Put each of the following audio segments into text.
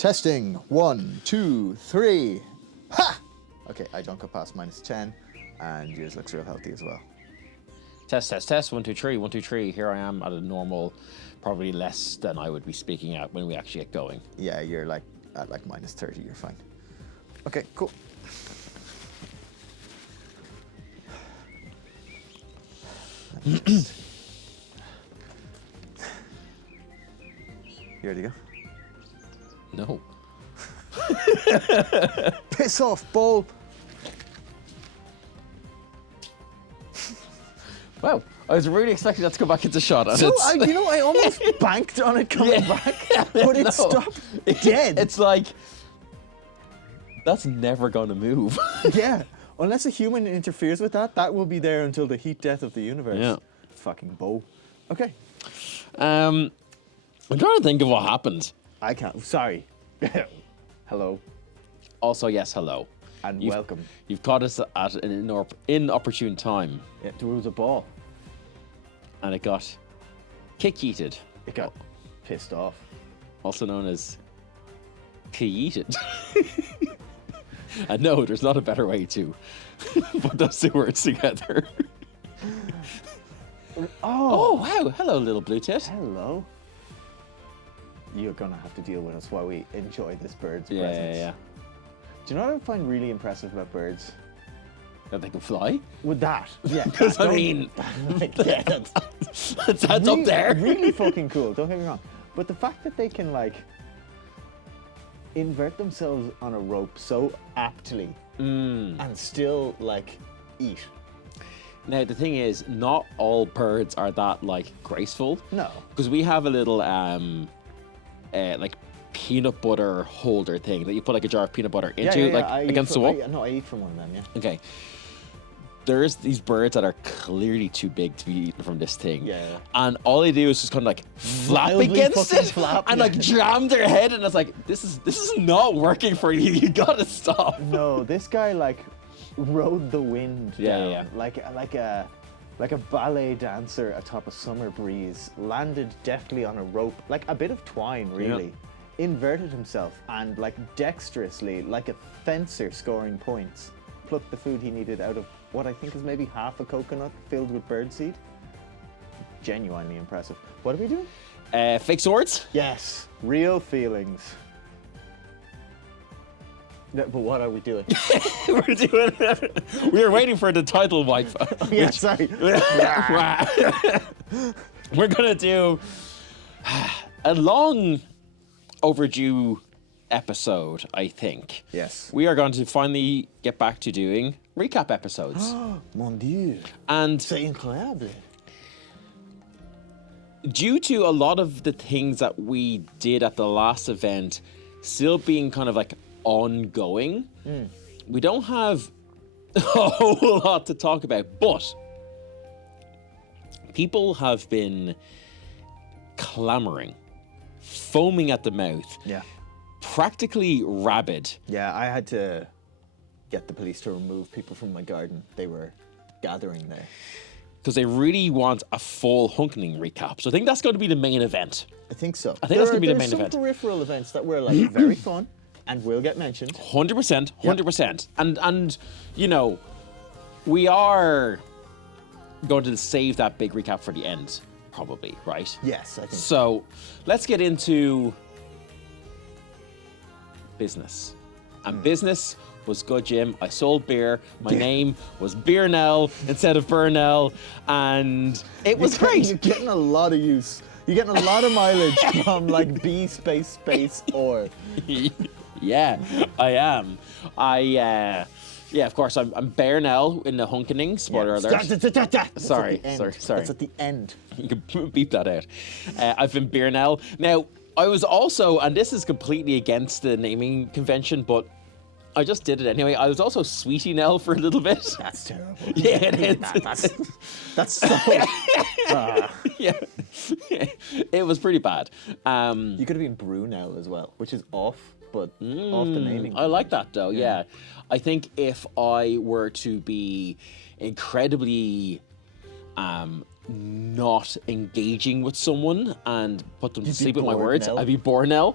Testing. 1, 2, 3. Ha! Okay, I don't go past -10, and yours looks real healthy as well. Test, test, test. 1, 2, 3. 1, 2, 3. Here I am at a normal, probably less than I would be speaking at when we actually get going. Yeah, you're like at like -30. You're fine. Okay, cool. You ready to go? No. Piss off, ball. Wow, I was really expecting that to go back into shot. And So, it's, you know, I almost banked on it coming back, but it stopped dead. It's like, that's never going to move. Yeah, unless a human interferes with that, that will be there until the heat death of the universe. Yeah. Fucking bow. Okay. I'm trying to think of what happened. I can't. Sorry. Hello Also, yes, hello. and You've- welcome. You've caught us at an inopportune time, Yeah, there was a ball. and it got kick-yeeted, It got pissed off. also known as key-yeeted. And no, there's not a better way to put those two words together. Oh, wow. Hello, little blue tit. Hello. You're gonna have to deal with us while we enjoy this bird's Yeah, presence. yeah. Do you know what I find really impressive about birds? That they can fly? With that, yeah. Because, I don't- mean, like, yeah, that's that's really, up there. really fucking cool. Don't get me wrong, but the fact that they can like invert themselves on a rope so aptly and still like eat. Now, the thing is, not all birds are that, like, graceful. No. Because we have a little, like, peanut butter holder thing that you put, like, a jar of peanut butter into, like, I eat against the from- wall. No, I eat from one of them. Yeah. Okay. There's these birds that are clearly too big to be eaten from this thing. Yeah. And all they do is just kind of, like, flap Wildly against fucking it flap, and, yeah. like, jam their head. And it's like, this is not working for you. You gotta stop. No, this guy like rode the wind Yeah, down yeah. like a ballet dancer atop a summer breeze. Landed deftly on a rope, like a bit of twine, really. Inverted himself and like dexterously, like a fencer scoring points, plucked the food he needed out of what I think is maybe half a coconut filled with birdseed. Genuinely impressive. What are we doing? Fake swords? Yes, real feelings. No, but what are we doing? We're doing we were waiting for the title wipe. Yeah, sorry. We're gonna do a long overdue episode, I think. Yes. We are going to finally get back to doing recap episodes. Mon Dieu. And C'est incroyable. due to a lot of the things that we did at the last event still being kind of like ongoing, we don't have a whole lot to talk about, but people have been clamoring, foaming at the mouth, Yeah. practically rabid. Yeah, I had to get the police to remove people from my garden. They were gathering there. Because they really want a full Hunkening recap. So I think that's going to be the main event. I think so. I think that's gonna be the main There's event. some peripheral events that were like very fun and will get mentioned. 100%, 100%. And you know, we are going to save that big recap for the end, probably, right? Yes, I think. So let's get into business. And business was good, Jim. I sold beer. My name was Beernell instead of Burnell, and it was great. You're getting a lot of use. You're getting a lot of mileage from like B space or. Yeah, I am. Yeah, of course, I'm Beernell in the Hunkening. Spoiler alert. Sorry. That's at the end. You can beep that out. I've been Beernell. Now, I was also, and this is completely against the naming convention, but I just did it anyway. I was also Sweetie Nell for a little bit. That's terrible. Yeah, it is. That's so. Yeah. It was pretty bad. You could have been Brunel as well, which is off, but off the naming. I like that though, yeah. I think if I were to be incredibly not engaging with someone and put them to You'd be sleep with my bored, words. Nell. I'd be bored now.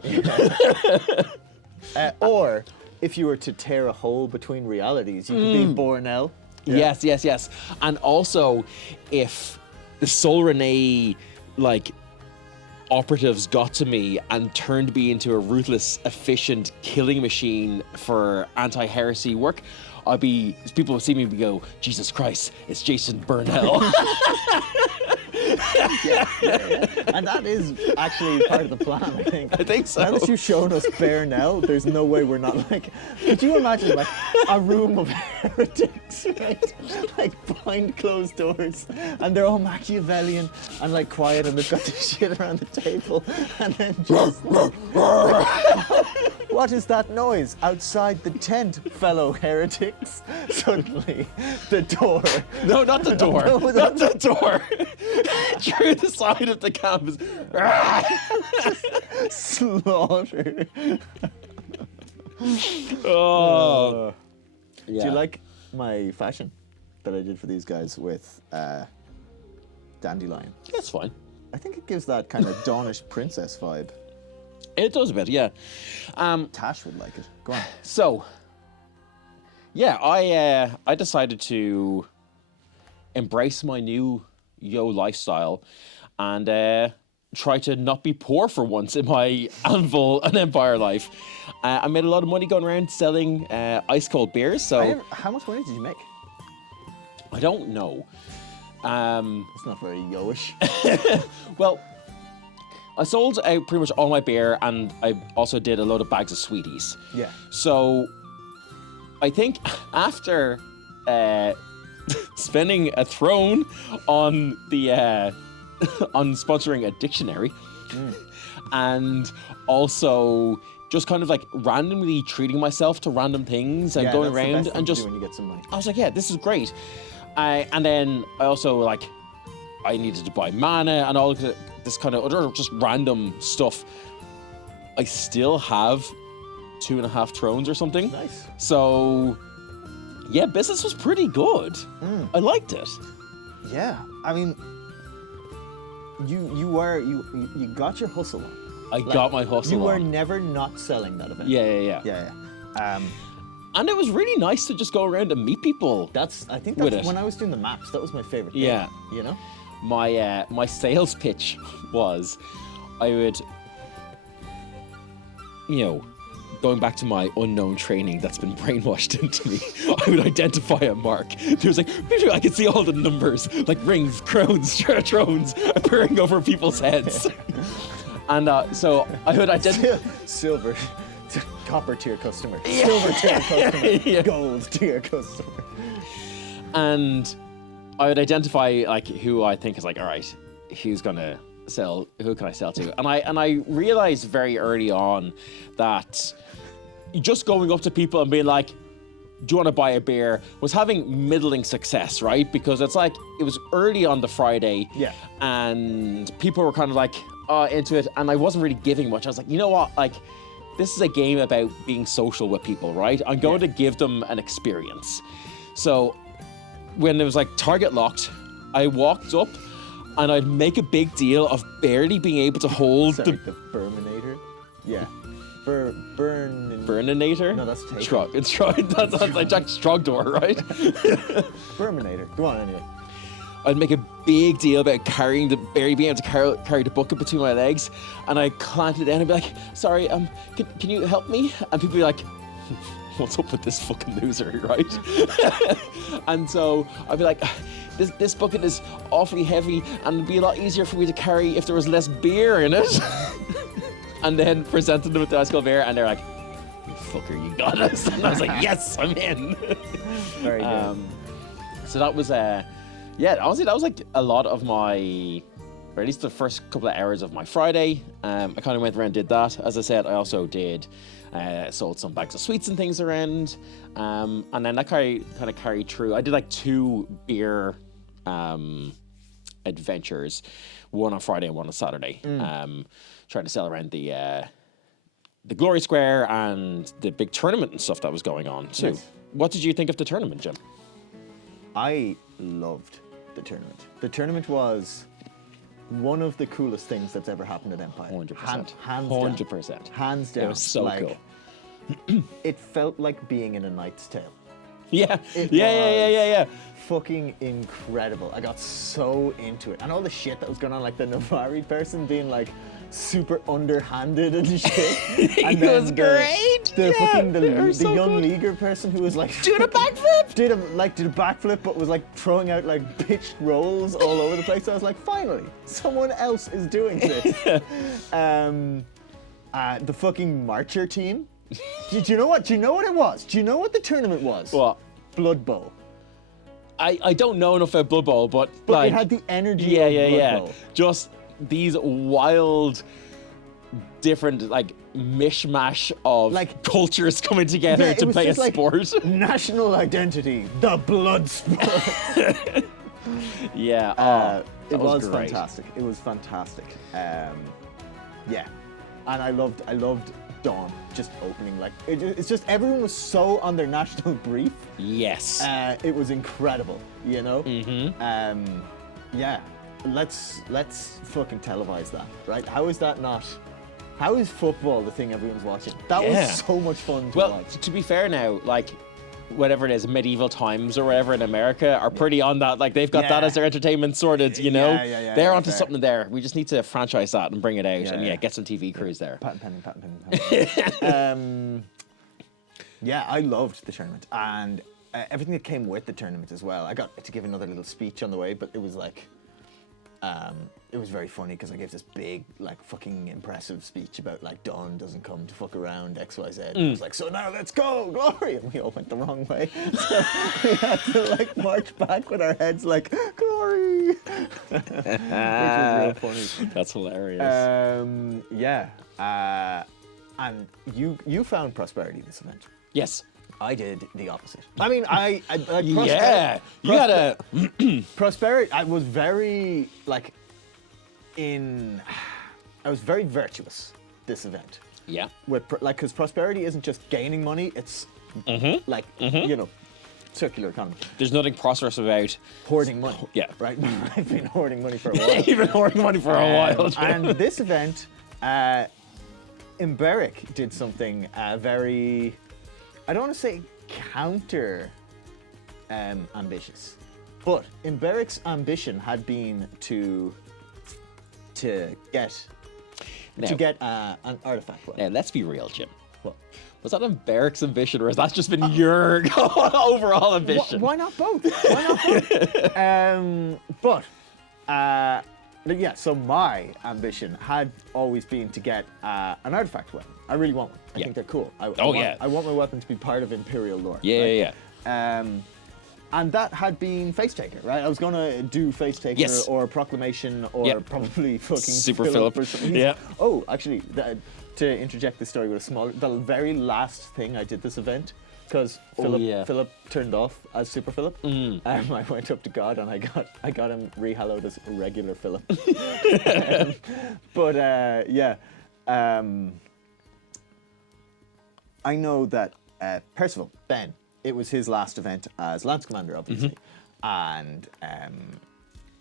Or if you were to tear a hole between realities, you could be Bornell. Yes, yes, yes. And also, if the Sol Renee, like, operatives got to me and turned me into a ruthless, efficient killing machine for anti-heresy work, people would see me and go, Jesus Christ, it's Jason Burnell. Yeah. And that is actually part of the plan, I think. I think so. Now that you've shown us Burnell, there's no way we're not like. Could you imagine like a room of heretics, right? Like behind closed doors, and they're all Machiavellian and like quiet, and they've got this shit around the table, and then just. What is that noise outside the tent, fellow heretics? Suddenly, the door. No, not the door. Not the door. Through the side of the campus. Slaughter. Oh. Do you like my fashion that I did for these guys with dandelion? That's fine. I think it gives that kind of Dawnish princess vibe. It does a bit, yeah. Tash would like it. Go on. So, yeah, I decided to embrace my new yo lifestyle and try to not be poor for once in my Anvil and Empire life. I made a lot of money going around selling ice cold beers. So How much money did you make? I don't know. It's not very yo-ish. Well, I sold out pretty much all my beer, and I also did a load of bags of sweeties. Yeah. So I think after spending a throne on the on sponsoring a dictionary, and also just kind of like randomly treating myself to random things and going that's the around best thing and to just do when you get some money. I was like, yeah, this is great. And then I also like I needed to buy mana and all of this kind of other just random stuff. I still have 2.5 thrones or something. Nice. So yeah, business was pretty good. I liked it. Yeah. I mean, you got your hustle on. I got my hustle You were on. never not selling that event. Yeah. Yeah. And it was really nice to just go around and meet people. I think With that's it. when I was doing the maps. That was my favorite thing. Yeah. You know. My sales pitch was I would, going back to my unknown training that's been brainwashed into me, I would identify a mark. There was like, I could see all the numbers, like rings, crowns, thrones appearing over people's heads. And so I would identify... Silver. Copper tier customer. Silver tier customer. Gold tier customer. And I would identify like who I think is like, all right, who can I sell to? And I realized very early on that just going up to people and being like, do you want to buy a beer, was having middling success, right? Because it's like, it was early on the Friday. Yeah. And people were kind of like, into it. And I wasn't really giving much. I was like, you know what? Like, this is a game about being social with people, right? I'm going to give them an experience. So when it was like target locked, I walked up and I'd make a big deal of barely being able to hold Sorry, the Burminator? Yeah. Burninator? No, that's taken. It's that's like Jack Strogdor, right? Burminator. Go on anyway. I'd make a big deal about barely being able to carry the bucket between my legs, and I clamped it down and be like, sorry, can you help me? And people be like, what's up with this fucking loser, right? And so I'd be like, this bucket is awfully heavy and it'd be a lot easier for me to carry if there was less beer in it. And then presented them with the ice cold beer, and they're like, you fucker, you got us. And I was like, yes, I'm in. Very good. So that was, honestly, that was like a lot of my, or at least the first couple of hours of my Friday. I kind of went around and did that. As I said, I also did, sold some bags of sweets and things around. And then that kind of carried through. I did like 2 beer adventures, one on Friday and one on Saturday. Trying to sell around the Glory Square and the big tournament and stuff that was going on too. Nice. What did you think of the tournament, Jim? I loved the tournament. The tournament was one of the coolest things that's ever happened at Empire. 100%. Hands 100%. down. Hands down. It was so cool. It felt like being in A Knight's Tale. Yeah. It Yeah. Fucking incredible. I got so into it. And all the shit that was going on, like the Navari person being like super underhanded and shit. And It was great. The Yeah, fucking they the were so young good. leaguer person who was like Doing a backflip. did a backflip, but was like throwing out like pitched rolls all over the place. I was like, finally, someone else is doing this. The fucking Marcher team. Do you know what? Do you know what it was? Do you know what the tournament was? What? Blood Bowl. I don't know enough about Blood Bowl, but like, it had the energy yeah, of yeah, Blood yeah. Bowl. Just these wild, different, like, mishmash of Like- cultures coming together Yeah, it to was play a just like sport. national identity, the blood sport. Yeah, It that was great. fantastic. It was fantastic. Yeah, and I loved Dawn just opening like it's just everyone was so on their national brief. Yes. It was incredible, you know. Mm-hmm. Yeah, let's fucking televise that, right? How is that not? How is football the thing everyone's watching? That Yeah. was so much fun to Well, watch. to be fair now, like, whatever it is, medieval times or whatever in America are pretty on that. Like, they've got that Yeah. as their entertainment sorted, you know? Yeah, They're yeah, onto fair. something there. We just need to franchise that and bring it out and, yeah. get some TV crews there. Patent pending. Yeah, I loved the tournament and everything that came with the tournament as well. I got to give another little speech on the way, but it was like, it was very funny because I gave this big, like, fucking impressive speech about like Dawn doesn't come to fuck around XYZ. And I was like, so now let's go, glory! And we all went the wrong way, so we had to like march back with our heads like glory, which was real funny. That's hilarious. Yeah, and you found prosperity this event. Yes. I did the opposite. I mean, I like Yeah. You gotta. prosperity. I was very like I was very virtuous this event. Yeah. With because prosperity isn't just gaining money; it's like you know, circular economy. There's nothing prosperous about Hoarding money. Yeah. Right. I've been hoarding money for a while. even hoarding money for a while. And this event, Emberic did something very, I don't want to say counter ambitious, but Emberic's ambition had been to get an artifact. Now, let's be real, Jim. What? Was that Emberic's ambition, or has that just been your overall ambition? Why not both? But yeah, so my ambition had always been to get an artifact weapon. I really want one. I Yeah. think they're cool. I Yeah. want my weapon to be part of Imperial lore. Yeah, right? yeah. And that had been Face Taker, right? I was gonna do Face Taker Yes. or Proclamation or Yep. probably fucking Super Philip. or something. Yeah. Oh, actually, to interject the story with the very last thing I did this event, because Philip turned off as Super Philip. I went up to God and I got him re-hallowed as regular Philip. I know that Percival, Ben, it was his last event as Lance Commander, obviously. And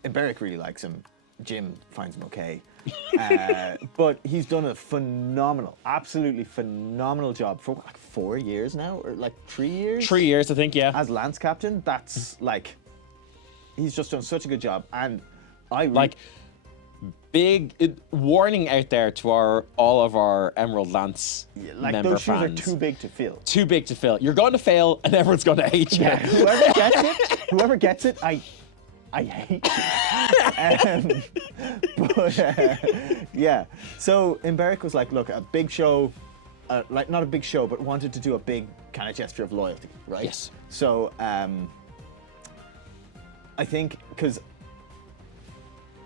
Emberic really likes him. Jim finds him okay. But he's done a absolutely phenomenal job for like 4 years now, or like 3 years? 3 years, I think, yeah. As Lance Captain. That's like, he's just done such a good job. And I Like, big warning out there to all of our Emerald Lance like member those shoes fans. are too big to fill. Too big to fill. You're going to fail, and everyone's going to hate you. Yeah, whoever gets it, I hate you. Yeah. So Emberic was like, look, a big show, like not a big show, but wanted to do a big kind of gesture of loyalty, right? Yes. So I think because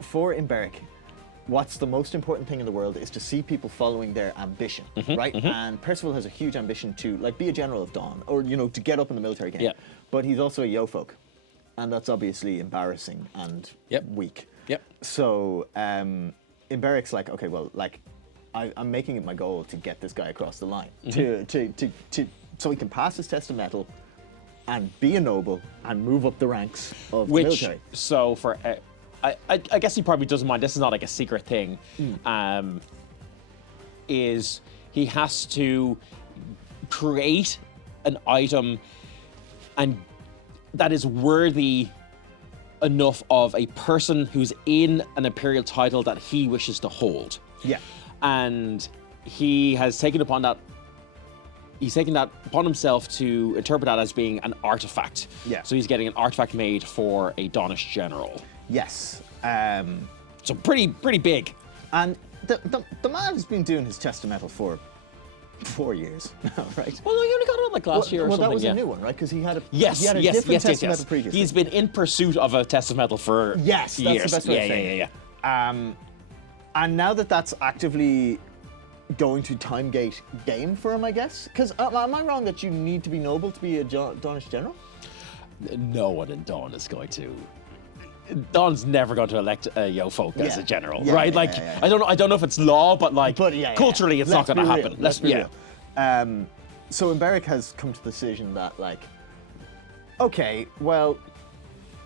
for Emberic, what's the most important thing in the world is to see people following their ambition, right? And Percival has a huge ambition to like be a general of Dawn, or to get up in the military game. Yeah. But he's also a yo-folk, and that's obviously embarrassing and weak. Yep. So Emberic's like, okay, well, like I'm making it my goal to get this guy across the line to so he can pass his test of metal, and be a noble and move up the ranks of the Which, military. so for, I guess he probably doesn't mind. This is not like a secret thing. Is he has to create an item and that is worthy enough of a person who's in an imperial title that he wishes to hold. Yeah. And he has taken upon that. He's taken that upon himself to interpret that as being an artifact. Yeah. So he's getting an artifact made for a Donish general. Yes. So pretty big. And the man has been doing his testamental for 4 years now, right? Well, no, he only got it like last year or something. Well, that was yeah. a new one, right? Because he had a Yes, he had a yes, different yes, yes, testamental yes. previously. He's been in pursuit of a testamental for Yes, that's years. the best way of saying it. Yeah. And now that that's actively going to Timegate game for him, I guess? Because am I wrong that you need to be noble to be a Donish general? No one in Dawn is going to. Dawn's never going to elect a Yo-folk as a general, right? I don't know if it's law, but culturally, it's not going to happen. Let's be real. So Emberic has come to the decision that, like, okay, well,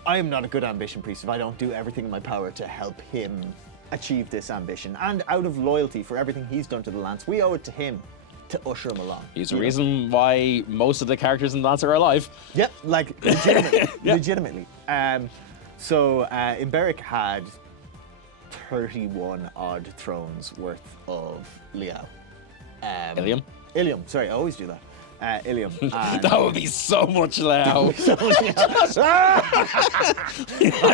I am not a good ambition priest if I don't do everything in my power to help him achieve this ambition. And out of loyalty for everything he's done to the Lance, we owe it to him to usher him along. He's the reason why most of the characters in the Lance are alive. Yep, like, legitimately. Legitimately. So Emberic had 31 odd thrones worth of Liao. Ilium, sorry, I always do that. Ilium. That would be so much loud. I'm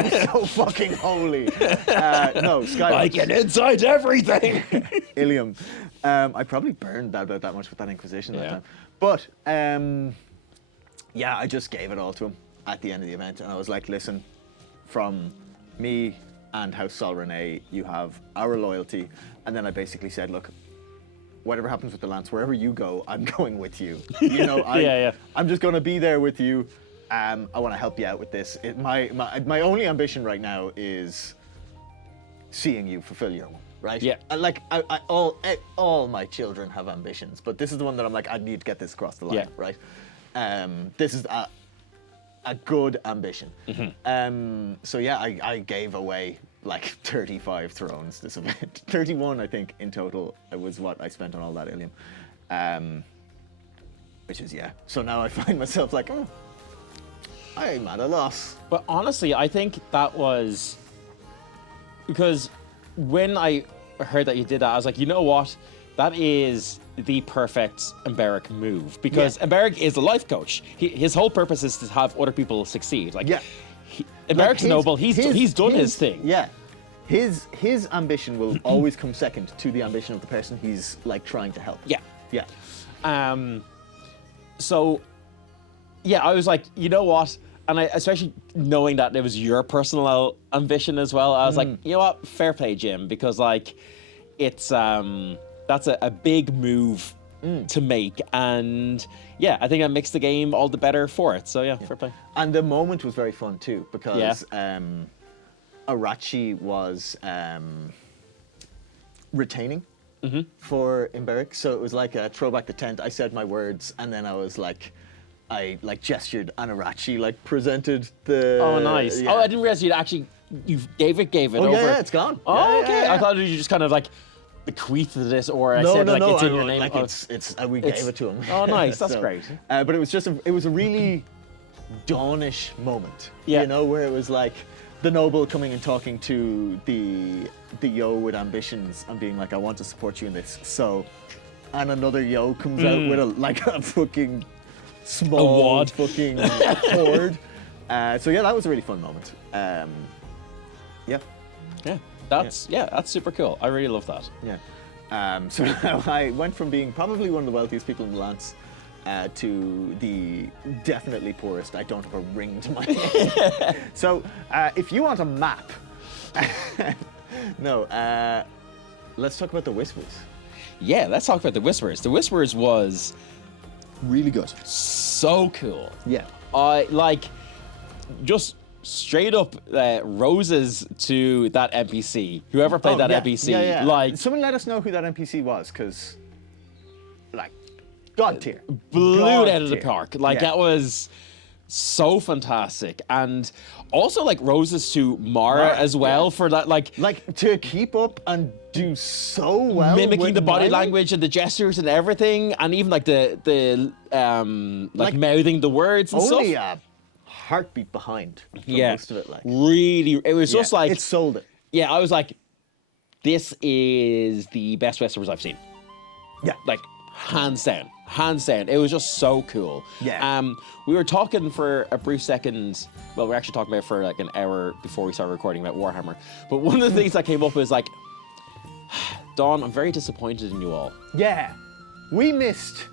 so fucking holy. No, Skywatch. I get inside everything. Ilium. I probably burned that much with that Inquisition that time. But, yeah, I just gave it all to him at the end of the event. And I was like, listen, from me and House Sol Renee, you have our loyalty. And then I basically said, look, whatever happens with the Lance, wherever you go, I'm going with you. You know, I'm just going to be there with you. I want to help you out with this. My only ambition right now is seeing you fulfill your one, right? Yeah. All my children have ambitions, but this is the one that I'm like, I need to get this across the line, right? This is a good ambition. So yeah, I gave away like 35 thrones this event. 31, I think, in total was what I spent on all that Ilium. Which is, yeah. So now I find myself like, oh, I'm at a loss. But honestly, I think that was because when I heard that you did that, I was like, you know what? That is the perfect Emberic move because Emberic is a life coach. His whole purpose is to have other people succeed. Like, Emberic's noble. He's done his thing. Yeah. His ambition will always come second to the ambition of the person he's like trying to help. Yeah. Yeah. So, yeah, I was like, you know what? And I, especially knowing that it was your personal ambition as well, I was like, you know what? Fair play, Jim, because like, it's that's a big move to make, and yeah, I think that makes the game all the better for it. So yeah, fair play. And the moment was very fun too because Arachi was retaining for Emberic, so it was like a throwback the tent. I said my words, and then I was like, I like gestured, and Arachi like presented the. Oh, nice. Yeah. Oh, I didn't realize you gave it Oh over. yeah, it's gone. Oh, Yeah, okay. yeah. I thought you just kind of like bequeathed this, or I No, said no, like no. it's in your name. Like Oh, it's we gave it to him. Oh, nice. That's So, great. But it was just it was a really Dawnish moment. Yeah. You know, where it was like the noble coming and talking to the yo with ambitions and being like, I want to support you in this. So, and another yo comes out with a fucking small wad. fucking horde. So yeah, that was a really fun moment. Yeah. That's super cool. I really love that. Yeah. So now I went from being probably one of the wealthiest people in the Lance to the definitely poorest. I don't have a ring to my name. So if you want a map, let's talk about the Whispers. Yeah, let's talk about the Whispers. The Whispers was Really good. so cool. Yeah. I like just straight up roses to that NPC. Whoever played that NPC, Yeah. like Someone let us know who that NPC was, because like God tier. blew God it out of the tier. park. Like Yeah. that was so fantastic, and also like roses to Mara as well for that, like to keep up and do so well, mimicking with the body Miley. language and the gestures and everything, and even like the like mouthing the words and Only stuff. a heartbeat behind for Yeah, most of it. Like, really, it was just like it sold it. Yeah, I was like, this is the best Westeros I've seen. Yeah, Like, hands down. Hands down. It was just so cool. Yeah. We were talking for a brief second. Well, we were actually talking about it for like an hour before we started recording about Warhammer. But one of the things that came up was like, Dawn, I'm very disappointed in you all. Yeah, we missed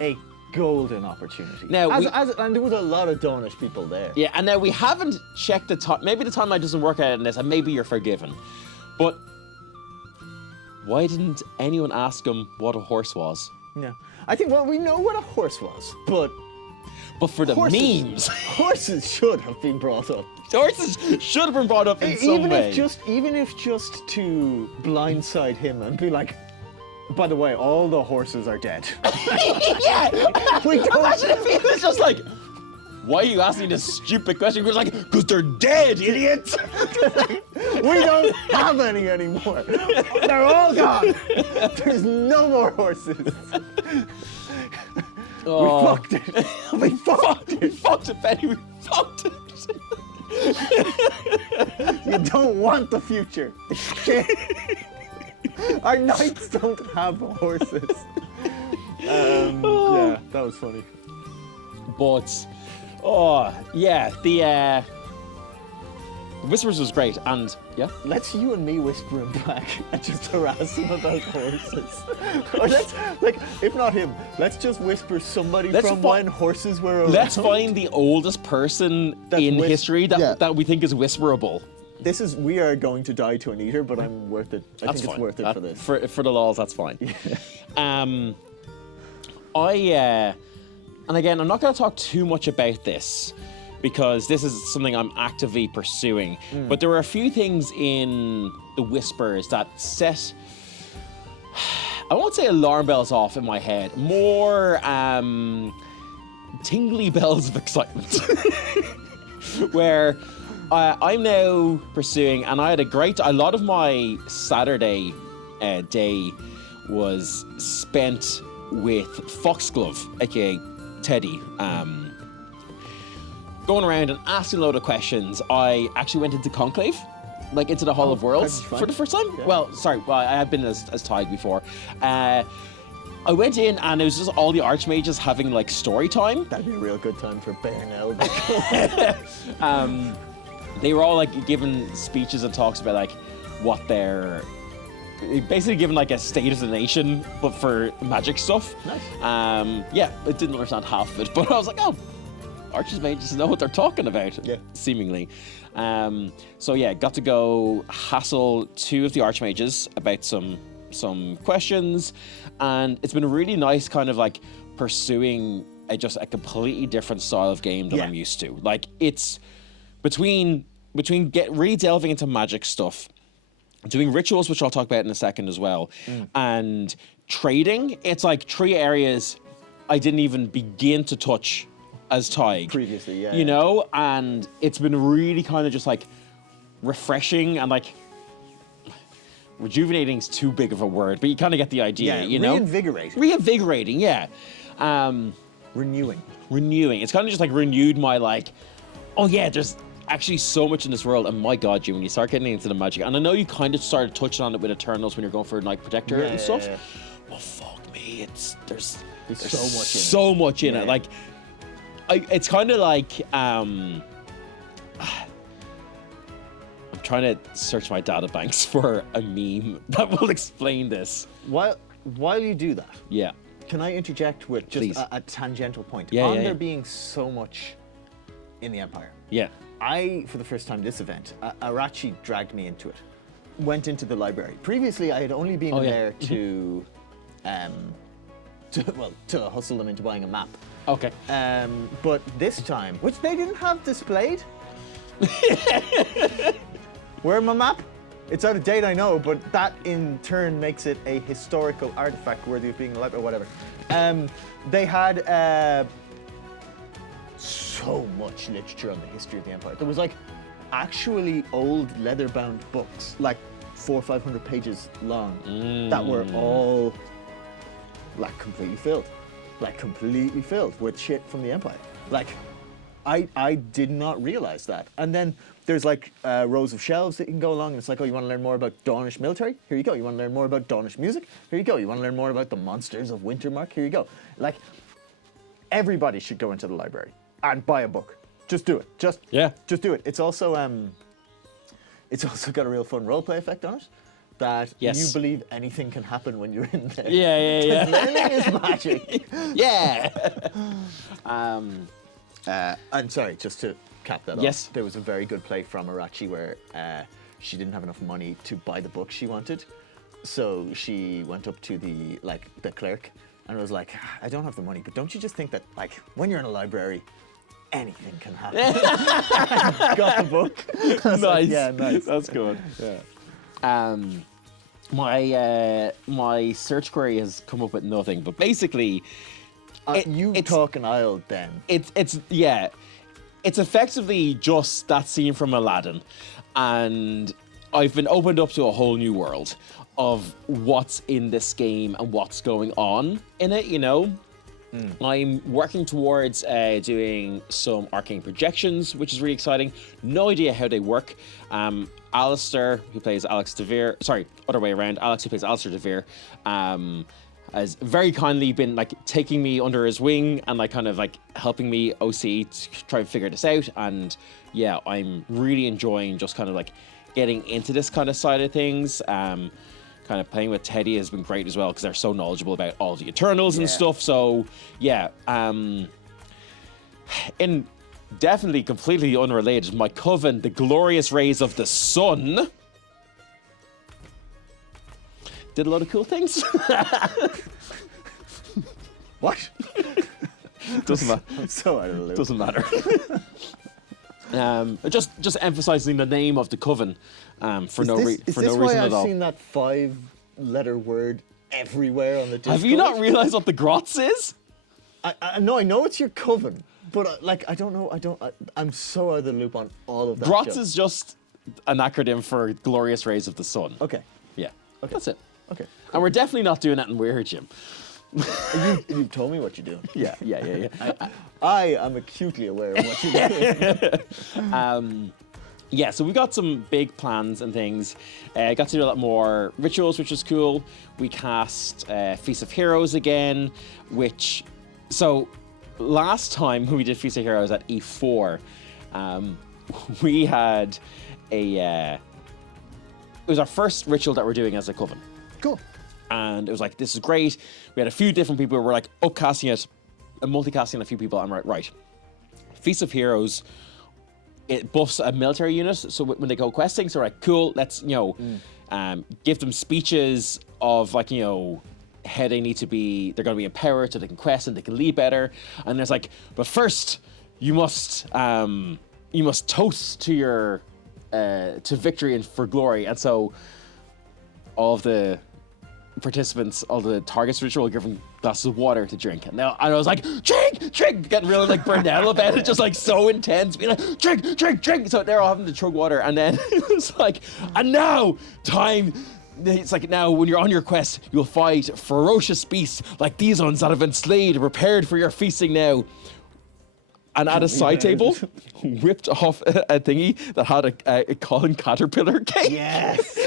a golden opportunity. Now, and there was a lot of Dawnish people there. Yeah, and now we haven't checked the time. Maybe the timeline doesn't work out in this, and maybe you're forgiven. But why didn't anyone ask him what a horse was? Yeah. I think, well, we know what a horse was, but for the memes, horses should have been brought up. horses should have been brought up in some way. Even if just to blindside him and be like, by the way, all the horses are dead. Yeah! We don't- Imagine if he was just like, why are you asking this stupid question? He was like, because they're dead, idiot! We don't have any anymore. They're all gone. There's no more horses. Oh. We fucked it. We fucked it. We fucked it, Benny. We fucked it. You don't want the future. Our knights don't have horses. Yeah, that was funny. But, oh, yeah, the Whispers was great, and, yeah. Let's you and me whisper him back and just harass him about horses. Or let's, like, if not him, let's just whisper somebody from when horses were around. Let's find the oldest person in history that we think is whisperable. We are going to die to an eater, but I'm worth it. I think it's worth it for this. For the laws, that's fine. And again, I'm not going to talk too much about this because this is something I'm actively pursuing. But there were a few things in the Whispers that set, I won't say alarm bells off in my head, more tingly bells of excitement. Where I'm now pursuing, and I had a lot of my Saturday day was spent with Foxglove, aka Teddy, going around and asking a load of questions. I actually went into Conclave, like into the Hall of Worlds for the first time. Yeah. Well, sorry, I had been as Tide before. I went in and it was just all the Archmages having like story time. That'd be a real good time for Bairnell. They were all like giving speeches and talks about like what they're basically giving like a state of the nation, but for magic stuff. Nice. Yeah, I didn't understand half of it, but I was like, oh, Archmages know what they're talking about. Yeah. Seemingly. So yeah, got to go hassle two of the Archmages about some questions, and it's been really nice kind of like pursuing just a completely different style of game than I'm used to. Like it's between really delving into magic stuff, doing rituals, which I'll talk about in a second as well, and trading. It's like 3 areas I didn't even begin to touch as Tig previously, you know, and it's been really kind of just like refreshing and like rejuvenating is too big of a word, but you kind of get the idea, you know? Reinvigorating, yeah. Renewing. It's kind of just like renewed my like, oh yeah, there's actually so much in this world, and my god, when you start getting into the magic, and I know you kind of started touching on it with Eternals when you're going for Night Protector and stuff. Well, fuck me, there's so much in it. Like, it's kind of like I'm trying to search my data banks for a meme that will explain this. While you do that, can I interject with just a tangential point? There being so much in the Empire. Yeah. For the first time this event, Arachi dragged me into it. Went into the library. Previously, I had only been there to hustle them into buying a map. Okay. But this time, which they didn't have displayed. Where my map? It's out of date, I know, but that in turn makes it a historical artifact worthy of being a library or whatever. They had so so much literature on the history of the Empire. There was like actually old leather-bound books, like 400 or 500 pages long, that were all like completely filled with shit from the Empire. Like, I did not realize that. And then there's like rows of shelves that you can go along, and it's like, oh, you want to learn more about Dawnish military? Here you go. You want to learn more about Dawnish music? Here you go. You want to learn more about the monsters of Wintermark? Here you go. Like, everybody should go into the library and buy a book. Just do it. Just do it. It's also got a real fun roleplay effect on it. That you believe anything can happen when you're in there. Yeah. Learning is magic. Yeah. And sorry, just to cap that Yes. off, there was a very good play from Arachi where she didn't have enough money to buy the book she wanted, so she went up to the clerk and was like, I don't have the money, but don't you just think that like when you're in a library, anything can happen? Got the book. Nice. Like, yeah, nice. That's good. Yeah. My search query has come up with nothing, but basically, talk and I'll then. It's effectively just that scene from Aladdin, and I've been opened up to a whole new world of what's in this game and what's going on in it. You know, I'm working towards doing some arcane projections, which is really exciting. No idea how they work. Alistair, who plays Alex DeVere, sorry, other way around. Alex, who plays Alistair DeVere, has very kindly been like taking me under his wing and like kind of like helping me OC to try and figure this out. And yeah, I'm really enjoying just kind of like getting into this kind of side of things. Kind of playing with Teddy has been great as well because they're so knowledgeable about all the Eternals and stuff. So yeah, in definitely completely unrelated, my coven, the glorious rays of the sun, did a lot of cool things. What? Doesn't matter. I'm so out of the loop. Doesn't matter. Just emphasizing the name of the coven for no reason at all. Is this why I've seen that 5-letter word everywhere on the Discord? Have you not realized what the Grotz is? I know it's your coven, but I don't know. I'm so out of the loop on all of that. Grotz is just an acronym for Glorious Rays of the Sun. Okay. Yeah. Okay. That's it. Okay. And we're definitely not doing that in Weird, Jim. You've told me what you're doing. Yeah. I am acutely aware of what you're doing. Yeah, so we got some big plans and things. Got to do a lot more rituals, which was cool. We cast Feast of Heroes again, so last time we did Feast of Heroes at E4, we had it was our first ritual that we're doing as a coven. Cool. And it was like, this is great. We had a few different people who were like upcasting it and multicasting a few people. I'm right. Feast of Heroes, it buffs a military unit. So when they go questing, so like, cool, let's, give them speeches of like, how they need to be, they're going to be empowered so they can quest and they can lead better. And there's like, but first you must toast to your, to victory and for glory. And so all of the participants, all the targets ritual were given glasses of water to drink. And I was like, drink, getting really like burned out about it, just like so intense, being like, drink. So they're all having to chug water. And then it was like, and now time. It's like, now when you're on your quest, you'll fight ferocious beasts like these ones that have been slayed, prepared for your feasting now. And at a side table, whipped off a thingy that had a Colin Caterpillar cake. Yes.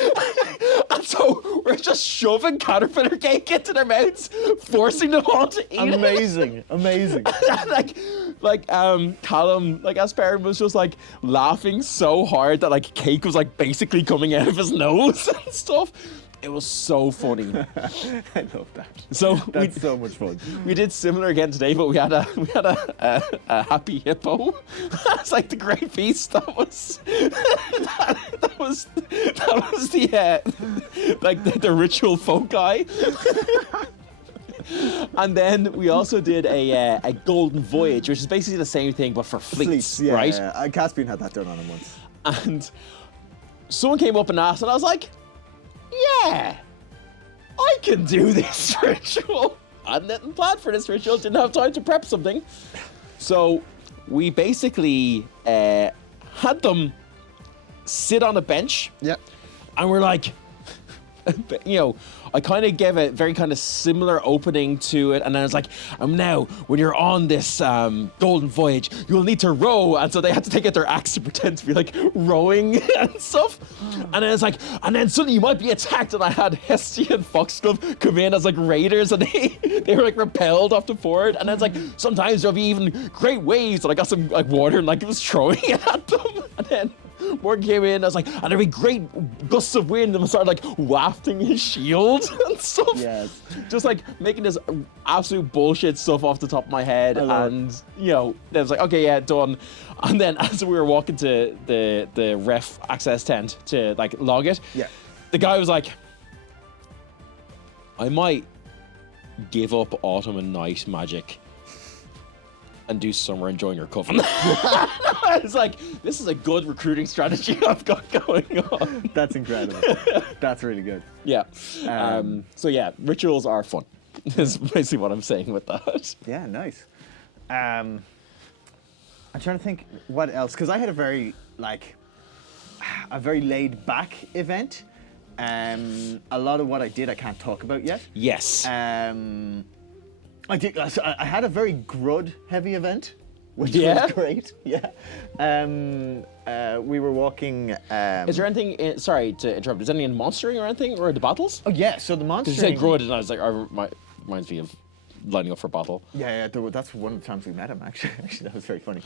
And so we're just shoving caterpillar cake into their mouths, forcing them all to eat Amazing. like Callum, like Asperin was just like laughing so hard that like cake was like basically coming out of his nose and stuff. It was so funny. I love that. So that's so much fun. We did similar again today, but we had a happy hippo. That's like the great feast. That was the ritual folk guy. And then we also did a golden voyage, which is basically the same thing but for fleets, yeah, right? Yeah. Caspian had that done on him once. And someone came up and asked, and I was like, yeah, I can do this ritual. I hadn't planned for this ritual, didn't have time to prep something. So we basically had them sit on a bench. Yeah. And we're like, I kind of gave a very kind of similar opening to it, and then it's like, now when you're on this golden voyage, you'll need to row, and so they had to take out their axe to pretend to be like rowing and stuff. And then it's like, and then suddenly you might be attacked, and I had Hestia and Foxglove come in as like raiders, and they were like repelled off the board. And then it's like sometimes there'll be even great waves, and I got some like water and like it was throwing it at them, and then Morgan came in, I was like, and there'd be great gusts of wind, and I started like wafting his shield and stuff. Yes. Just like making this absolute bullshit stuff off the top of my head. And, then it's like, okay, yeah, done. And then as we were walking to the ref access tent to like log it, the guy was like, I might give up autumn and night magic and do summer and join your coven. It's like, this is a good recruiting strategy I've got going on. That's incredible. That's really good. Yeah. So yeah, rituals are fun. Is basically what I'm saying with that. Yeah, nice. I'm trying to think what else, because I had a very laid back event. A lot of what I did I can't talk about yet. Yes. I had a very Grud heavy event, which was great. Yeah. We were walking. Is there anything? Sorry to interrupt. Is there any in monstering or anything, or the battles? Oh yeah. So the monstering. Because you said Grud, and I was like, reminds me of lining up for battle. Yeah. That's one of the times we met him. Actually, that was very funny.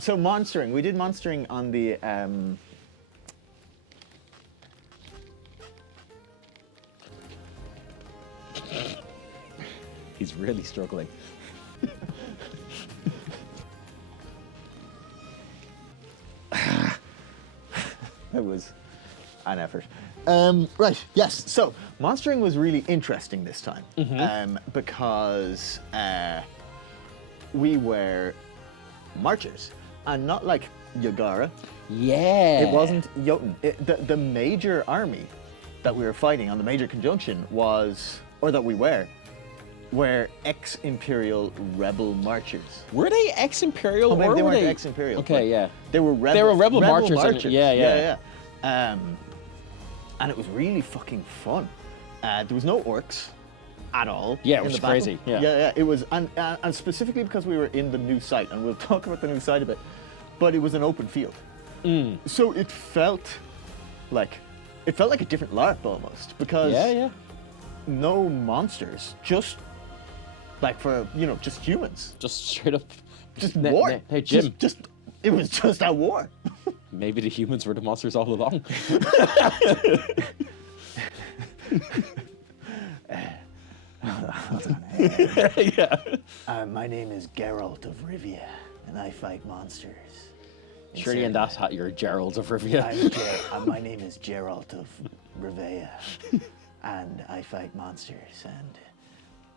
So monstering. We did monstering on the. He's really struggling. It was an effort. Right, yes. So, monstering was really interesting this time because we were marchers and not like Yagara. Yeah. It wasn't Jotun. The major army that we were fighting on the major conjunction were ex-Imperial rebel marchers. Were they ex-Imperial? Oh, maybe or they were weren't ex-Imperial. Okay, yeah. They were rebel. They were rebel marchers. Yeah. And it was really fucking fun. There was no orcs at all. Yeah, it in was the battle. crazy. Yeah. Yeah. It was, and specifically because we were in the new site, and we'll talk about the new site a bit. But it was an open field, so it felt like a different LARP almost because no monsters, just like just humans, just straight up, just war. Hey Jim, it was just a war. Maybe the humans were the monsters all along. My name is Geralt of Rivia, and I fight monsters. Surely in that hat you're Gerald of Rivia. My name is Geralt of Rivia, and I fight monsters, and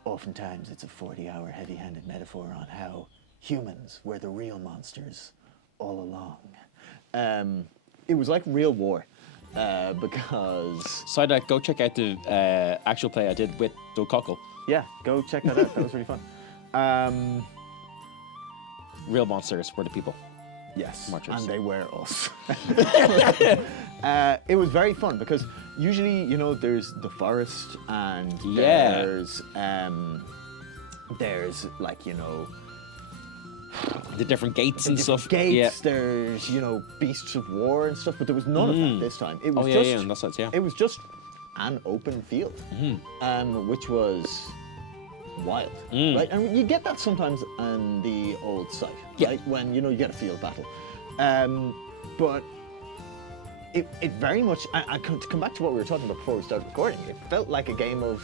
oftentimes it's a 40-hour heavy-handed metaphor on how humans were the real monsters all along. It was like real war, because... Side note, go check out the actual play I did with Doug Cockle. Yeah, go check that out. That was really fun. Real monsters were the people. Yes, Marchers. and they were us. It was very fun because usually, there's the forest and there's like, the different gates and stuff. Gates, there's, beasts of war and stuff, but there was none of that this time. It was in that sense, yeah. It was just an open field, which was wild, right? And you get that sometimes on the old site, right? When you get a field battle, but it very much. To come back to what we were talking about before we started recording, it felt like a game of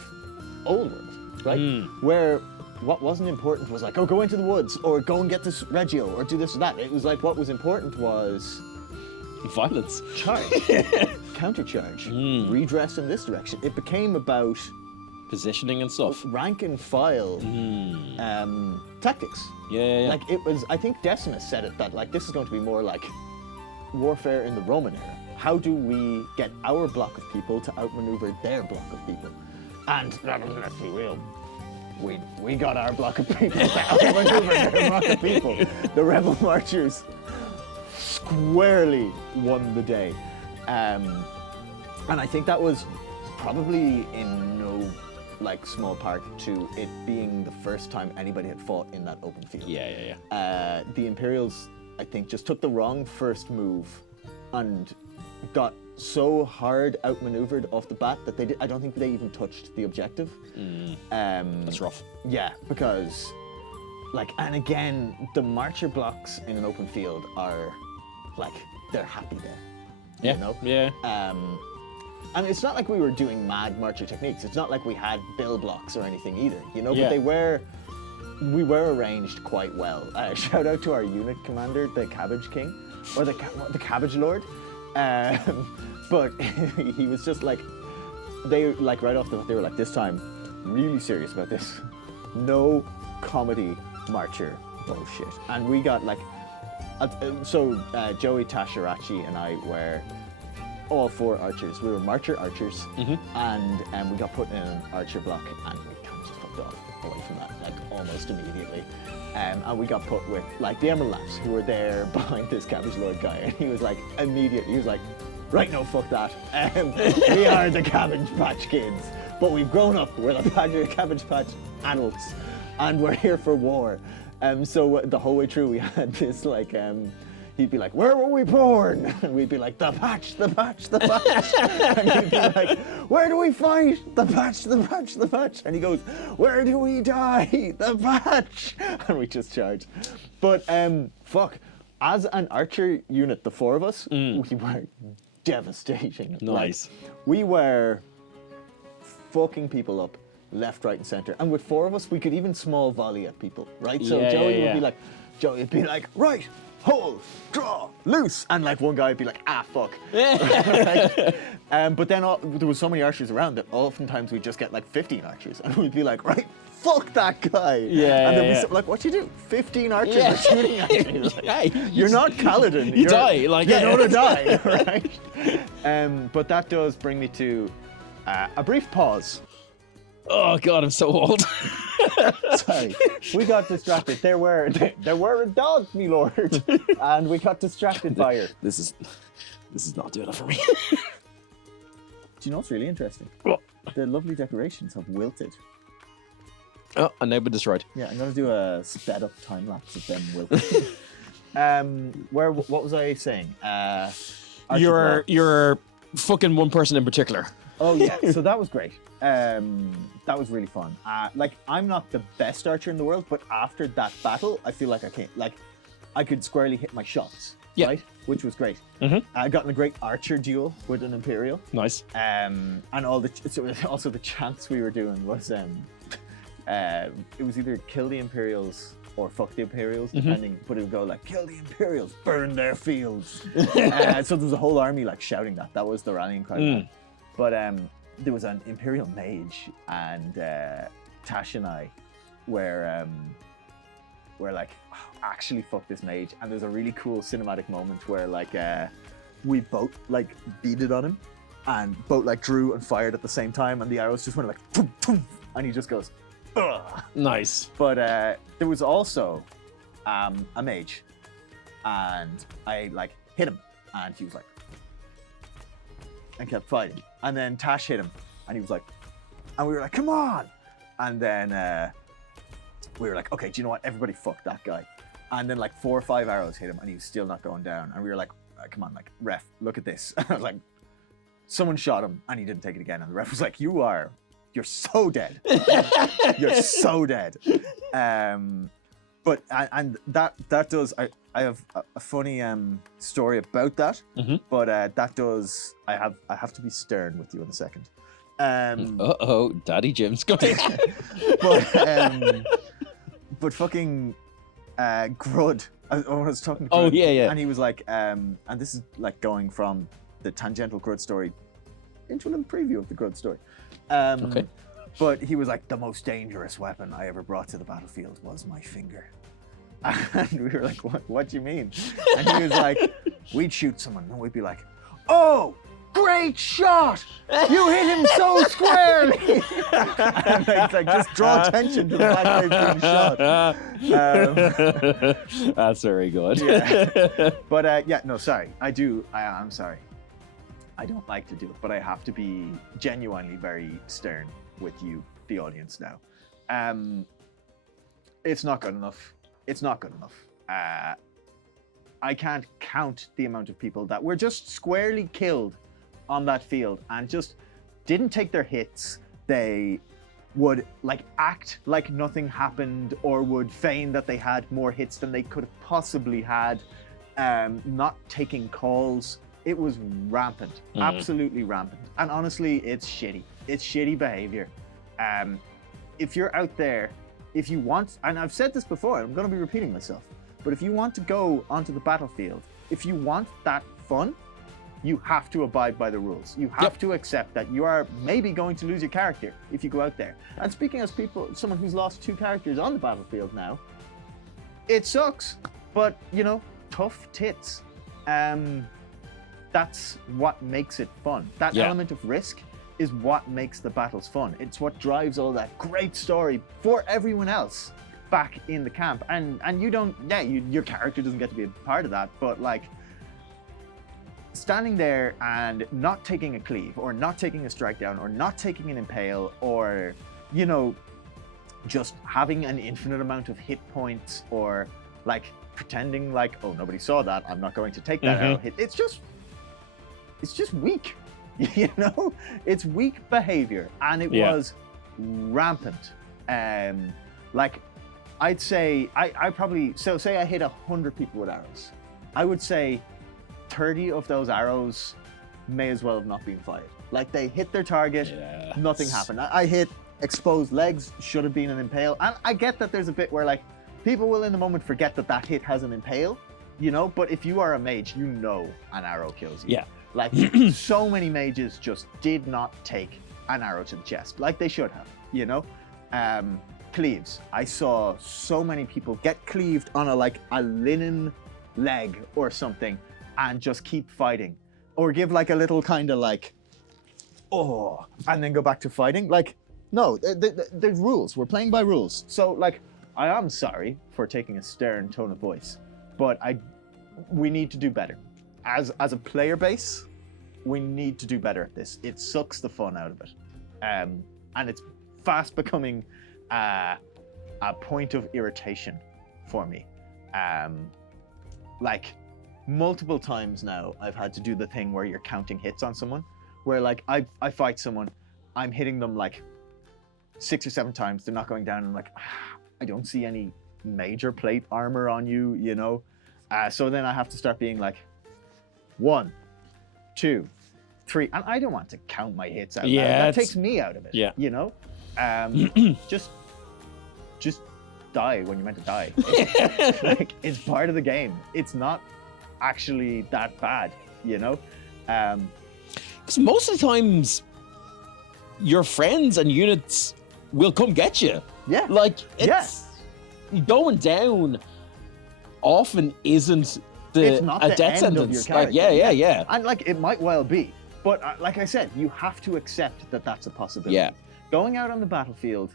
old world, right? Where what wasn't important was like, oh, go into the woods, or go and get this Regio, or do this or that. It was like what was important was violence, charge, countercharge, redress in this direction. It became about positioning and stuff, rank and file, tactics. Yeah. Like it was. I think Decimus said it that like this is going to be more like warfare in the Roman era. How do we get our block of people to outmaneuver their block of people? And let's be real, we got our block of people. Outmaneuvered their block of people. The rebel marchers squarely won the day. And I think that was probably in no small part to it being the first time anybody had fought in that open field. Yeah. The Imperials, I think, just took the wrong first move and got so hard outmaneuvered off the bat that I don't think they even touched the objective. That's rough. Yeah, because and again, the marcher blocks in an open field are they're happy there. Yeah. You know? Yeah. And it's not like we were doing mad marcher techniques. It's not like we had bill blocks or anything either, you know. Yeah. But we were arranged quite well. Shout out to our unit commander, the Cabbage King, or the Cabbage Lord. But he was just they right off the bat, they were like, this time, really serious about this. No comedy marcher bullshit. And we got Joey, Tashirachi, and I were all 4 archers. We were marcher archers, and we got put in an archer block, and we kind of just fucked off away from that almost immediately. And we got put with the Emerald Lamps, who were there behind this Cabbage Lord guy, and he was right, no, fuck that. We are the Cabbage Patch Kids, but we've grown up. We're the Cabbage Patch adults, and we're here for war. So the whole way through, we had this he'd be like, "Where were we born?" And we'd be like, "The patch, the patch, the patch." And he'd be like, "Where do we fight? The patch, the patch, the patch." And he goes, "Where do we die? The patch." And we just charge. But fuck, as an archer unit, the 4 of us, we were devastating. Nice. We were fucking people up left, right, and center. And with 4 of us, we could even small volley at people, right? So Joey would be like, "Right, hold, draw, loose," and one guy would be like, "Ah, fuck." Right? But then there was so many archers around that oftentimes we'd just get 15 archers, and we'd be like, "Right, fuck that guy." Yeah. And then we'd be "What you do? 15 archers are shooting at you." You're not Kaladin. You die. You're going to die, right? But that does bring me to a brief pause. Oh God, I'm so old. Sorry, we got distracted. There were a dog, me lord, and we got distracted by her. This is not doing it for me. Do you know what's really interesting? What? The lovely decorations have wilted. Oh, and now been destroyed. Yeah, I'm gonna do a sped up time lapse of them wilting. What was I saying? You're fucking one person in particular. Oh yeah, so that was great. That was really fun. I'm not the best archer in the world, but after that battle, I feel like I could squarely hit my shots. Yeah. Right? Which was great. I got in a great archer duel with an Imperial. Nice. And also the chants we were doing was it was either kill the Imperials or fuck the Imperials, depending. But it would go kill the Imperials, burn their fields. So there was a whole army shouting that. That was the rallying cry. But there was an Imperial mage, and Tash and I were actually fuck this mage. And there's a really cool cinematic moment where we both beated on him, and both drew and fired at the same time, and the arrows just went boom, boom, and he just goes, ugh. Nice. But there was also a mage, and I hit him, and he was and kept fighting. And then Tash hit him, and he was and we were come on! And then we were okay, do you know what? Everybody fuck that guy. And then 4 or 5 arrows hit him, and he was still not going down. And we were come on, ref, look at this. And I was someone shot him, and he didn't take it again. And the ref was you're so dead. You're so dead. But that does. I have a funny story about that. But that does. I have to be stern with you in a second. Daddy Jim's going. But fucking Grud. I was talking to Oh Grud, yeah. And he was and this is going from the tangential Grud story into a little preview of the Grud story. Okay. But he was the most dangerous weapon I ever brought to the battlefield was my finger. And we were what do you mean? And he was we'd shoot someone and we'd be oh, great shot! You hit him so squarely! And it's like, just draw attention to the fact that he's being shot. That's very good. Yeah. But yeah, no, sorry. I'm sorry. I don't like to do it, but I have to be genuinely very stern with you, the audience now. It's not good enough. It's not good enough. I can't count the amount of people that were just squarely killed on that field and just didn't take their hits. They would like act like nothing happened or would feign that they had more hits than they could have possibly had, not taking calls. It was rampant, absolutely rampant. And honestly, it's shitty. It's shitty behavior. If you're out there, if you want, and I've said this before, I'm going to be repeating myself, but if you want to go onto the battlefield, if you want that fun, you have to abide by the rules. You have to accept that you are maybe going to lose your character if you go out there. And speaking as someone who's lost 2 characters on the battlefield now, it sucks, but you know, tough tits. That's what makes it fun. That element of risk is what makes the battles fun. It's what drives all that great story for everyone else back in the camp. And you don't, your character doesn't get to be a part of that, but like standing there and not taking a cleave or not taking a strike down or not taking an impale or, you know, just having an infinite amount of hit points or like pretending like, oh, nobody saw that, I'm not going to take that arrow hit. It's just weak, you know? It's weak behavior, and it was rampant. Like, I'd say, I probably, so say I hit 100 people with arrows. I would say 30 of those arrows may as well have not been fired. Like, they hit their target, nothing happened. I hit exposed legs, should have been an impale. And I get that there's a bit where, like, people will in the moment forget that that hit has an impale, you know? But if you are a mage, you know an arrow kills you. Yeah. Like, so many mages just did not take an arrow to the chest, like they should have, you know? Cleaves. I saw so many people get cleaved on a linen leg or something and just keep fighting. Or give like a little kind of like, oh, and then go back to fighting. Like, no, there's rules. We're playing by rules. So, like, I am sorry for taking a stern tone of voice, but we need to do better. As a player base, we need to do better at this. It sucks the fun out of it. And it's fast becoming a point of irritation for me. Like, multiple times now, I've had to do the thing where you're counting hits on someone, where like I fight someone, I'm hitting them like 6 or 7 times, they're not going down, and I'm like, I don't see any major plate armor on you, you know? So then I have to start being like, 1, 2, 3, and I don't want to count my hits out. That takes me out of it. Yeah. You know, just die when you're meant to die. Like, it's part of the game. It's not actually that bad, you know. Because most of the times, your friends and units will come get you. Yeah. Like, it's going down. Often isn't. It's not a the death end sentence. of your character. Like, yeah. And like, it might well be, but like I said, you have to accept that that's a possibility. Yeah. Going out on the battlefield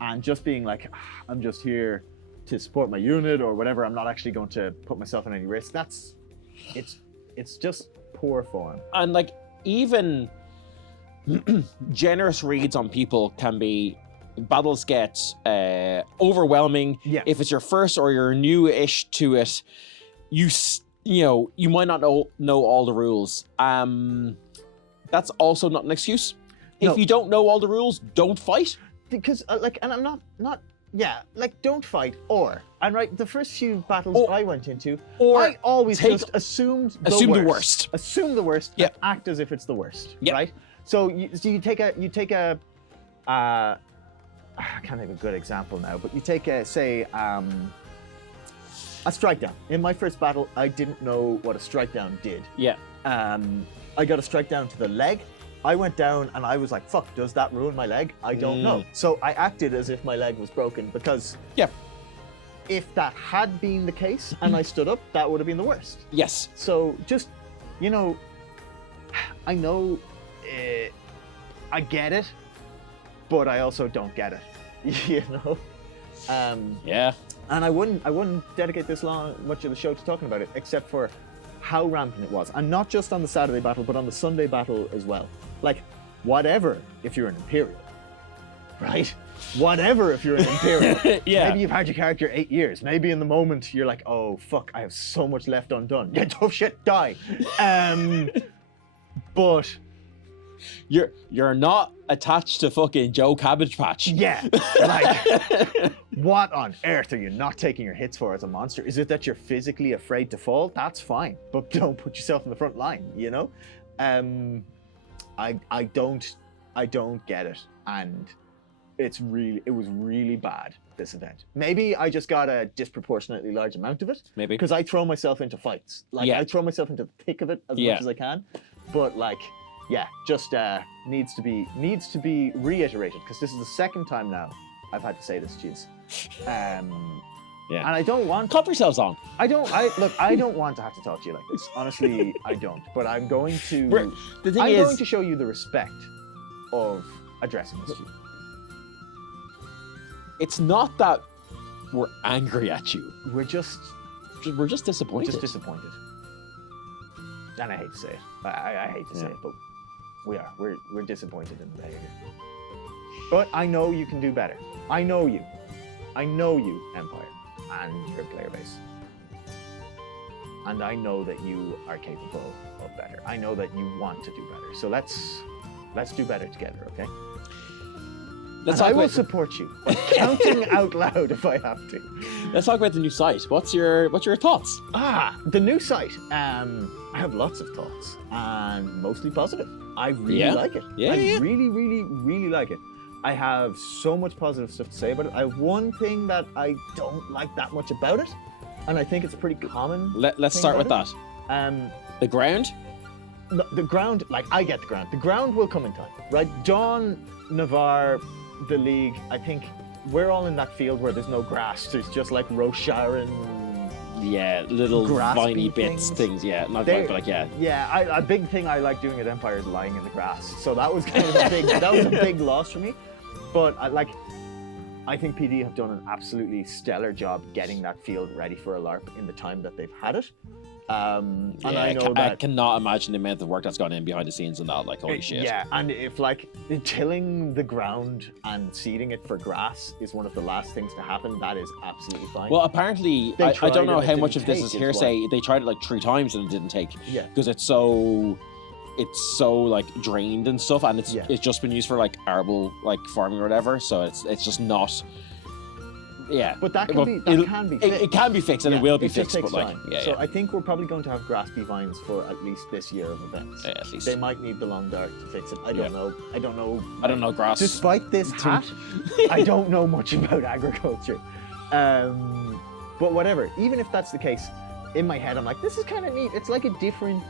and just being like, I'm just here to support my unit or whatever. I'm not actually going to put myself in any risk. It's just poor form. And like, even generous reads on people can be. Battles get overwhelming. Yeah. If it's your first or you're new-ish to it, you know, you might not know all the rules. That's also not an excuse. No. If you don't know all the rules, don't fight. Because like, and I'm not like, don't fight. And right, the first few battles I went into, I always just assumed the worst. Assume the worst and act as if it's the worst. Right. So you take a I can't think of a good example now, but you take a strike down. In my first battle, I didn't know what a strike down did. Yeah. I got a strike down to the leg. I went down and I was like, fuck, does that ruin my leg? I don't know. So I acted as if my leg was broken because if that had been the case and I stood up, that would have been the worst. Yes. So just, you know, I know, I get it, but I also don't get it. You know. Yeah. And I wouldn't dedicate this much of the show to talking about it, except for how rampant it was, and not just on the Saturday battle, but on the Sunday battle as well. Like, whatever if you're an Imperial, right? Whatever if you're an Imperial. Yeah. Maybe you've had your character 8 years. Maybe in the moment you're like, oh fuck, I have so much left undone. Yeah, tough shit, die. But you're not attached to fucking Joe Cabbage Patch. yeah, like, what on earth are you not taking your hits for as a monster? Is it that you're physically afraid to fall? That's fine, but don't put yourself in the front line, you know? I don't get it, and it was really bad, this event. Maybe I just got a disproportionately large amount of it. Maybe. Because I throw myself into fights. Like, Yeah. I throw myself into the thick of it as much as I can. But like, yeah, just needs to be reiterated, because this is the second time now I've had to say this to you. Yeah. And I don't want Cop yourselves on. I don't want to have to talk to you like this. Honestly, I don't. But I'm going to The thing I'm is, going to show you the respect of addressing this to you. it's not that we're angry at you. We're just disappointed. disappointed. And I hate to say it. I hate to say it, but we're disappointed in the behavior. But I know you can do better. I know you, Empire, and your player base. And I know that you are capable of better. I know that you want to do better. So let's do better together, okay? I will support you, counting out loud if I have to. Let's talk about the new site. What's your thoughts? The new site. I have lots of thoughts, and mostly positive. I really like it. I really like it. I have so much positive stuff to say about it. I have one thing that I don't like that much about it, and I think it's pretty common. Let's start with that. The ground? No, the ground, like, I get the ground. The ground will come in time, right? Dawn, Navarre, the League, I think we're all in that field where there's no grass. There's just like Rosharan. Yeah, little Graspy viney bits, things. Yeah, not They- quite, but like, yeah. Yeah, a big thing I like doing at Empire is lying in the grass. So that was kind of that was a big loss for me. But I think PD have done an absolutely stellar job getting that field ready for a LARP in the time that they've had it. And I know I that cannot imagine the amount of work that's gone in behind the scenes and that. Like, holy shit. Yeah, and if like tilling the ground and seeding it for grass is one of the last things to happen, that is absolutely fine. Well, apparently, They I tried don't know and it how didn't much of this take is as hearsay. well. They tried it like 3 times and it didn't take. Yeah. Because it's so like drained and stuff, and it's just been used for like arable like farming or whatever. So it's just not. Yeah, But that can Well, be it'll- fixed. It can be fixed and it will be just fixed, takes but like, time. yeah, So yeah. I think we're probably going to have graspy vines for at least this year of events. Yeah, at least. They might need the long dart to fix it. I don't know. I don't know grass. Despite this hat, I don't know much about agriculture. But whatever. Even if that's the case, in my head I'm like, this is kind of neat. It's like a different.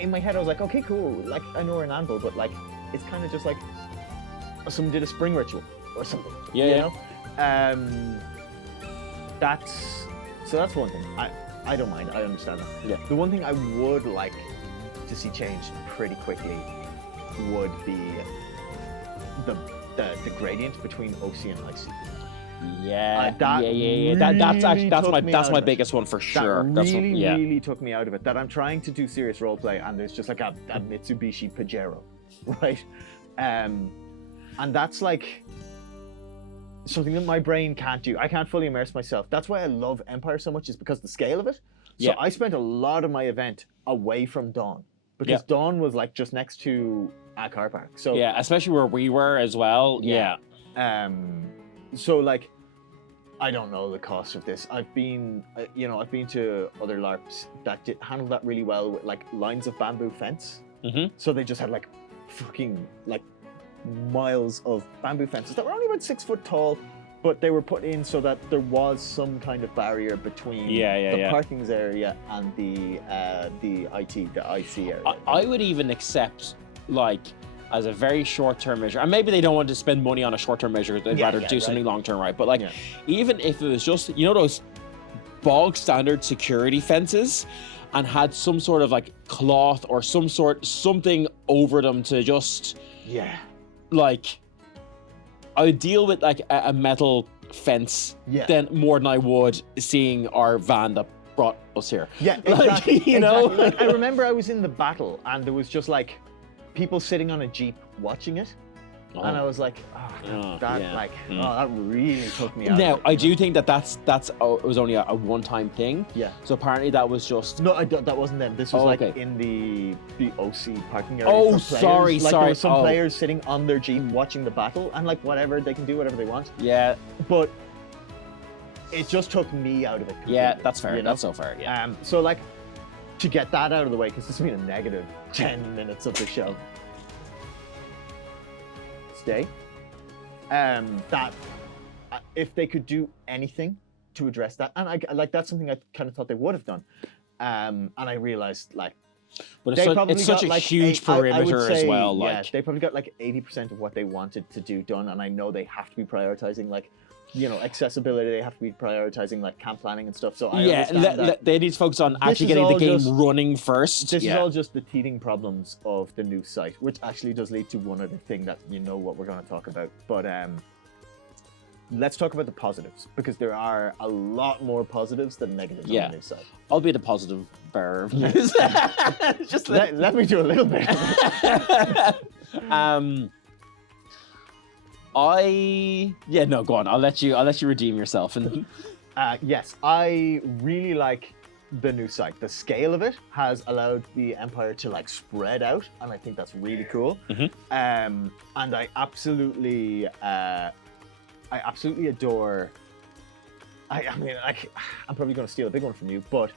In my head I was like, okay, cool. Like I know an anvil, but like it's kind of just like someone did a spring ritual or something. Yeah, you yeah. know? That's one thing. I don't mind. I understand that. Yeah. The one thing I would like to see changed pretty quickly would be the gradient between OC and IC. Yeah, that That's really took me that's out my of it. biggest one for sure. That That's really, what, yeah. really took me out of it. That I'm trying to do serious roleplay and there's just like a Mitsubishi Pajero, right? And that's like something that my brain can't do. I can't fully immerse myself. That's why I love Empire so much, is because the scale of it. So Yeah. I spent a lot of my event away from Dawn, because Dawn was like just next to a car park. So Yeah, especially where we were as well. Yeah. So like, I don't know the cost of this. I've been to other LARPs that did handle that really well with like lines of bamboo fence. Mm-hmm. So they just had like fucking like miles of bamboo fences that were only about 6 foot tall, but they were put in so that there was some kind of barrier between the parkings area and the IC area. I would even accept, like, as a very short-term measure, and maybe they don't want to spend money on a short-term measure, they'd rather do something long-term, right? But like, even if it was just, those bog standard security fences, and had some sort of like cloth or something over them to just Yeah. like, I would deal with like a metal fence Yeah. then more than I would seeing our van that brought us here. Yeah, Like, exactly. you know? Exactly. Like, I remember I was in the battle and there was just like people sitting on a jeep watching it, and I was like, that really took me out. Now, of it, I you do know? think that it was only a one-time thing. Yeah. So apparently that was just. No, that wasn't them. This was like okay. in the OC parking area. Oh, for players. sorry, Like sorry. there were some Oh. players sitting on their jeep watching the battle, and like whatever, they can do whatever they want. Yeah. But it just took me out of it completely. Yeah, that's fair. you know? That's so fair. Yeah. So like, to get that out of the way, because this has been a negative 10 minutes of the show. Stay. That if they could do anything to address that, and I like that's something I kind of thought they would have done, and I realized like. But They it's, probably it's such got, a like, huge I would perimeter as say, well. Yeah, Like, they probably got like 80% of what they wanted to do done, and I know they have to be prioritizing like, you know, accessibility. They have to be prioritizing like camp planning and stuff. So I yeah, understand that. they need to focus on actually is getting the all game just- running first. This yeah. is all just the teething problems of the new site, which actually does lead to one other thing that you know what we're going to talk about. But let's talk about the positives, because there are a lot more positives than negatives on the new site. I'll be the positive bearer of news. Just Let me do a little bit. Go on. I'll let you redeem yourself. And Yes, I really like the new site. The scale of it has allowed the Empire to like spread out, and I think that's really cool. And I absolutely adore. I mean, like, I'm probably going to steal a big one from you, but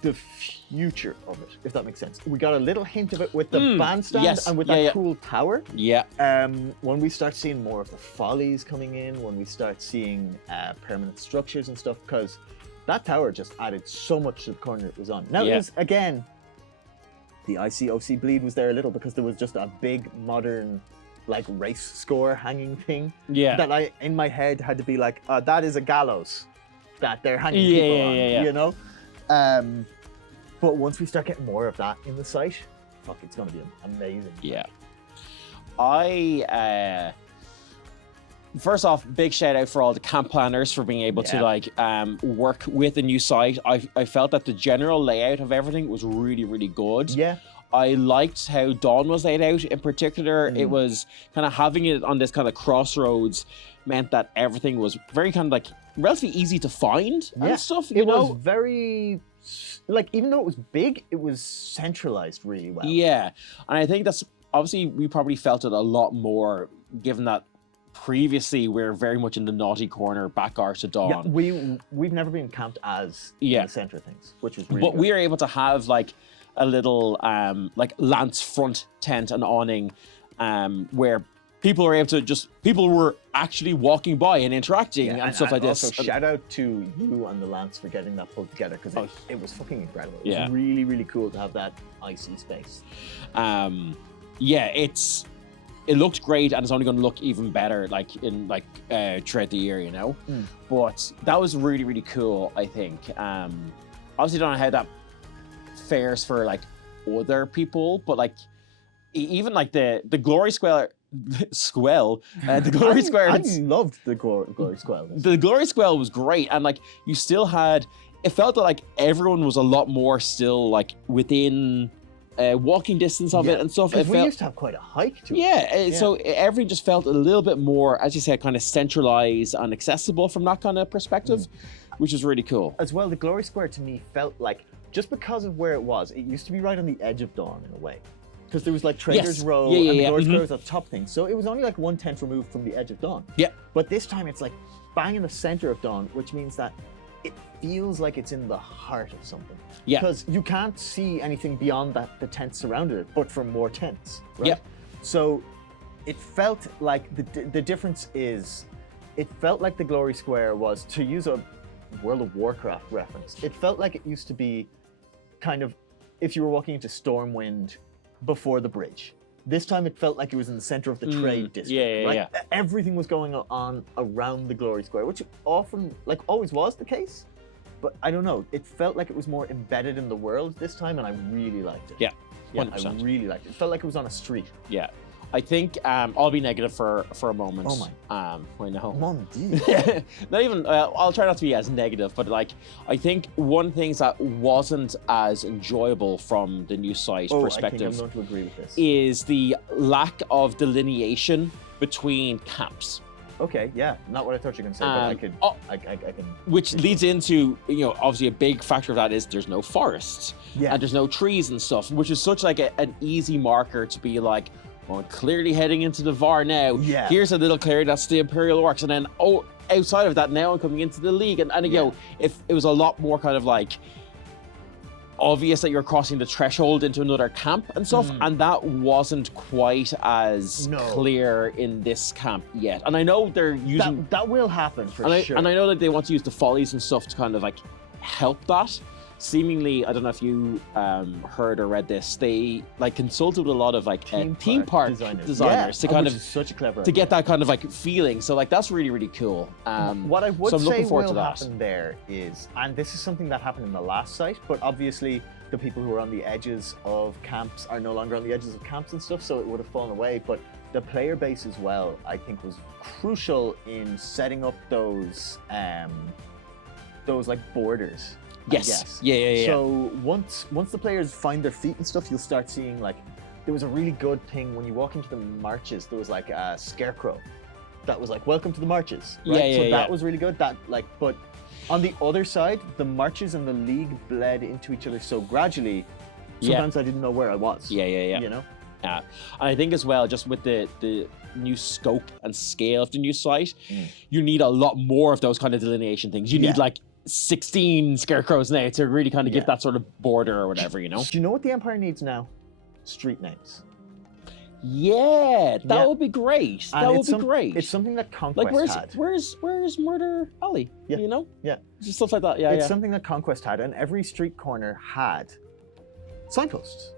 the future of it, if that makes sense. We got a little hint of it with the bandstand yes, and with yeah, that yeah. cool tower. yeah, When we start seeing more of the follies coming in, when we start seeing permanent structures and stuff, because that tower just added so much to the corner it was on. Now, Yeah. it was, again, the ICOC bleed was there a little because there was just a big modern like race score hanging thing yeah. that I, in my head, had to be like, that is a gallows that they're hanging Yeah, people yeah, on, yeah, yeah. you know? But once we start getting more of that in the site, fuck, it's going to be amazing. Yeah. I first off, big shout out for all the camp planners for being able to Yeah. like work with a new site. I felt that the general layout of everything was really, really good. Yeah. I liked how Dawn was laid out in particular. It was kind of having it on this kind of crossroads meant that everything was very kind of like relatively easy to find and stuff. You It know? was very, like, even though it was big, it was centralized really well. Yeah, and I think that's obviously we probably felt it a lot more given that previously we're very much in the naughty corner, back arse to Dawn. Yeah, we've never been camped as in Yeah. the center of things, which was really But good. we are able to have like a little like lance front tent and awning where people are able to people were actually walking by and interacting and stuff like this. Also, shout out to you and the Lance for getting that pulled together, because it was fucking incredible. It Yeah. was really, really cool to have that icy space. It looked great, and it's only going to look even better like in throughout the year, you know. But that was really, really cool, I think. Obviously don't know how that fares for like other people, but like even like the glory square the glory square I loved the glory square. the glory square was great, and like you still had, it felt that like everyone was a lot more still like within walking distance of it and stuff. Because It we felt, used to have quite a hike to it. yeah, so everything just felt a little bit more, as you said, kind of centralized and accessible from that kind of perspective, which is really cool. As well, the glory square to me felt like, just because of where it was, it used to be right on the edge of Dawn in a way. Because there was like Trader's Yes. Row, Yeah, yeah, and the yeah. glory Mhm. square was at the top thing. So it was only like 1/10 removed from the edge of Dawn. Yeah. But this time it's like bang in the center of Dawn, which means that it feels like it's in the heart of something. Yeah. Because you can't see anything beyond that, the tents surrounded it, but for more tents, right? Yeah. So it felt like the difference is, it felt like the glory square was, to use a World of Warcraft reference, it felt like it used to be kind of if you were walking into Stormwind before the bridge. This time it felt like it was in the center of the trade district, yeah, right? yeah. Everything was going on around the glory square, which often, like always was the case. but I don't know. It felt like it was more embedded in the world this time, and I really liked it. Yeah, Yeah, 100%. I really liked it. It felt like it was on a street. Yeah. I think I'll be negative for a moment. Oh I know. Mon Dieu. Not even. I'll try not to be as negative, but like I think one of the things that wasn't as enjoyable from the new site I think perspective I'm going to agree with this. is the lack of delineation between camps, Okay, yeah, not what I thought you were going to say, but I can. which leads into obviously a big factor of that is there's no forests Yeah. and there's no trees and stuff, which is such like an easy marker to be like. Well, I'm clearly heading into the VAR now. Yeah. Here's a little clear that's the Imperial Orcs, and then outside of that now I'm coming into the League, and if it was a lot more kind of like obvious that you're crossing the threshold into another camp and stuff, and that wasn't quite as clear in this camp yet. And I know they're using that will happen for sure. and I know that they want to use the follies and stuff to kind of like help that. Seemingly, I don't know if you heard or read this. They like consulted with a lot of like theme park designers to kind of such a clever to idea. get that kind of like feeling. So like that's really really cool. What I would so I'm say looking forward will to that. happen there is, and this is something that happened in the last site, but obviously the people who are on the edges of camps are no longer on the edges of camps and stuff, so it would have fallen away. But the player base as well, I think, was crucial in setting up those like borders. Yes. Yeah. So once the players find their feet and stuff, you'll start seeing like there was a really good thing when you walk into the marches. There was like a scarecrow that was like, "Welcome to the marches." Right? So that was really good. That like, but on the other side, the marches and the league bled into each other so gradually. Sometimes I didn't know where I was. Yeah. You know. And I think as well, just with the new scope and scale of the new site, you need a lot more of those kind of delineation things. You need like 16 scarecrows now to really kind of give that sort of border or whatever, Do you know what the Empire needs now? Street names. Yeah, that would be great. And that would be great. It's something that Conquest like had. where's Murder Alley? Yeah. You know? Yeah. Just stuff like that. Yeah. It's something that Conquest had, and every street corner had signposts,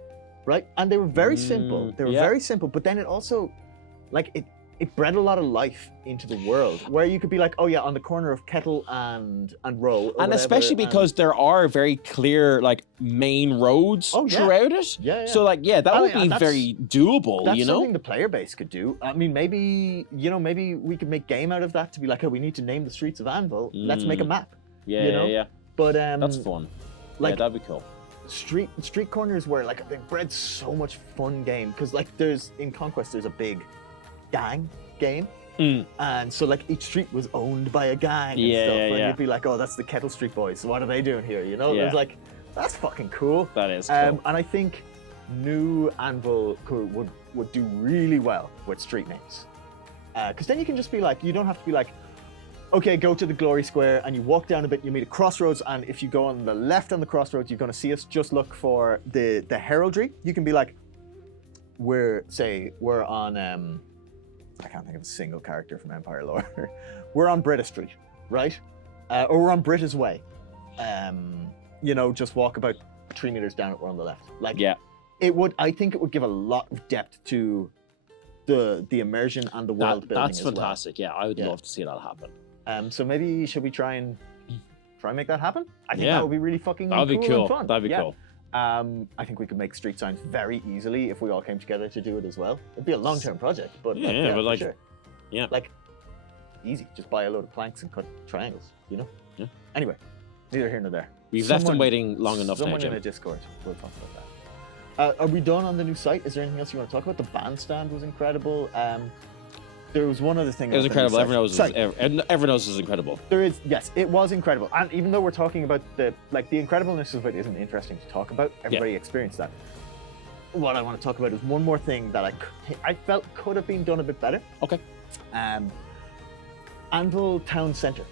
right? And they were very simple. They were very simple, but then it also, like, it bred a lot of life into the world, where you could be like, oh yeah, on the corner of Kettle and Row, and especially because there are very clear like main roads throughout it. Yeah. So like, that would be very doable. That's you know, something the player base could do. I mean, maybe we could make game out of that to be like, oh, we need to name the streets of Anvil. Let's make a map. Yeah. But that's fun. Like, that'd be cool. Street corners where like they bred so much fun game, because like in Conquest there's a big gang game, and so like each street was owned by a gang and stuff, and you'd be like, oh, that's the Kettle Street boys, so what are they doing here, you know? It was like, that's fucking cool. That is cool. And I think new Anvil would do really well with street names, because then you can just be like, you don't have to be like, okay, go to the Glory Square, and you walk down a bit, you meet a crossroads, and if you go on the left on the crossroads, you're going to see us. Just look for the heraldry. You can be like, we're on I can't think of a single character from Empire lore. We're on Brita Street, right? Or we're on Brita's Way. Just walk about 3 meters down, we're on the left. Like, I think it would give a lot of depth to the immersion and the world building. That's fantastic. Well. Yeah, I would love to see that happen. So maybe should we try and make that happen? I think that would be really fucking cool. That'd be cool. And fun. That'd be cool. I think we could make street signs very easily if we all came together to do it as well. It'd be a long-term project, but like easy. Just buy a load of planks and cut triangles, you know? Yeah. Anyway, neither here nor there. We've left them waiting long enough now, Someone Jim. in a Discord. We'll talk about that. Are we done on the new site? Is there anything else you want to talk about? The bandstand was incredible. There was one other thing. It was incredible. Everyone knows it was incredible. Yes, it was incredible. And even though we're talking about the incredibleness of it isn't interesting to talk about, everybody experienced that. What I want to talk about is one more thing that I felt could have been done a bit better. Okay. Anvil Town Centre,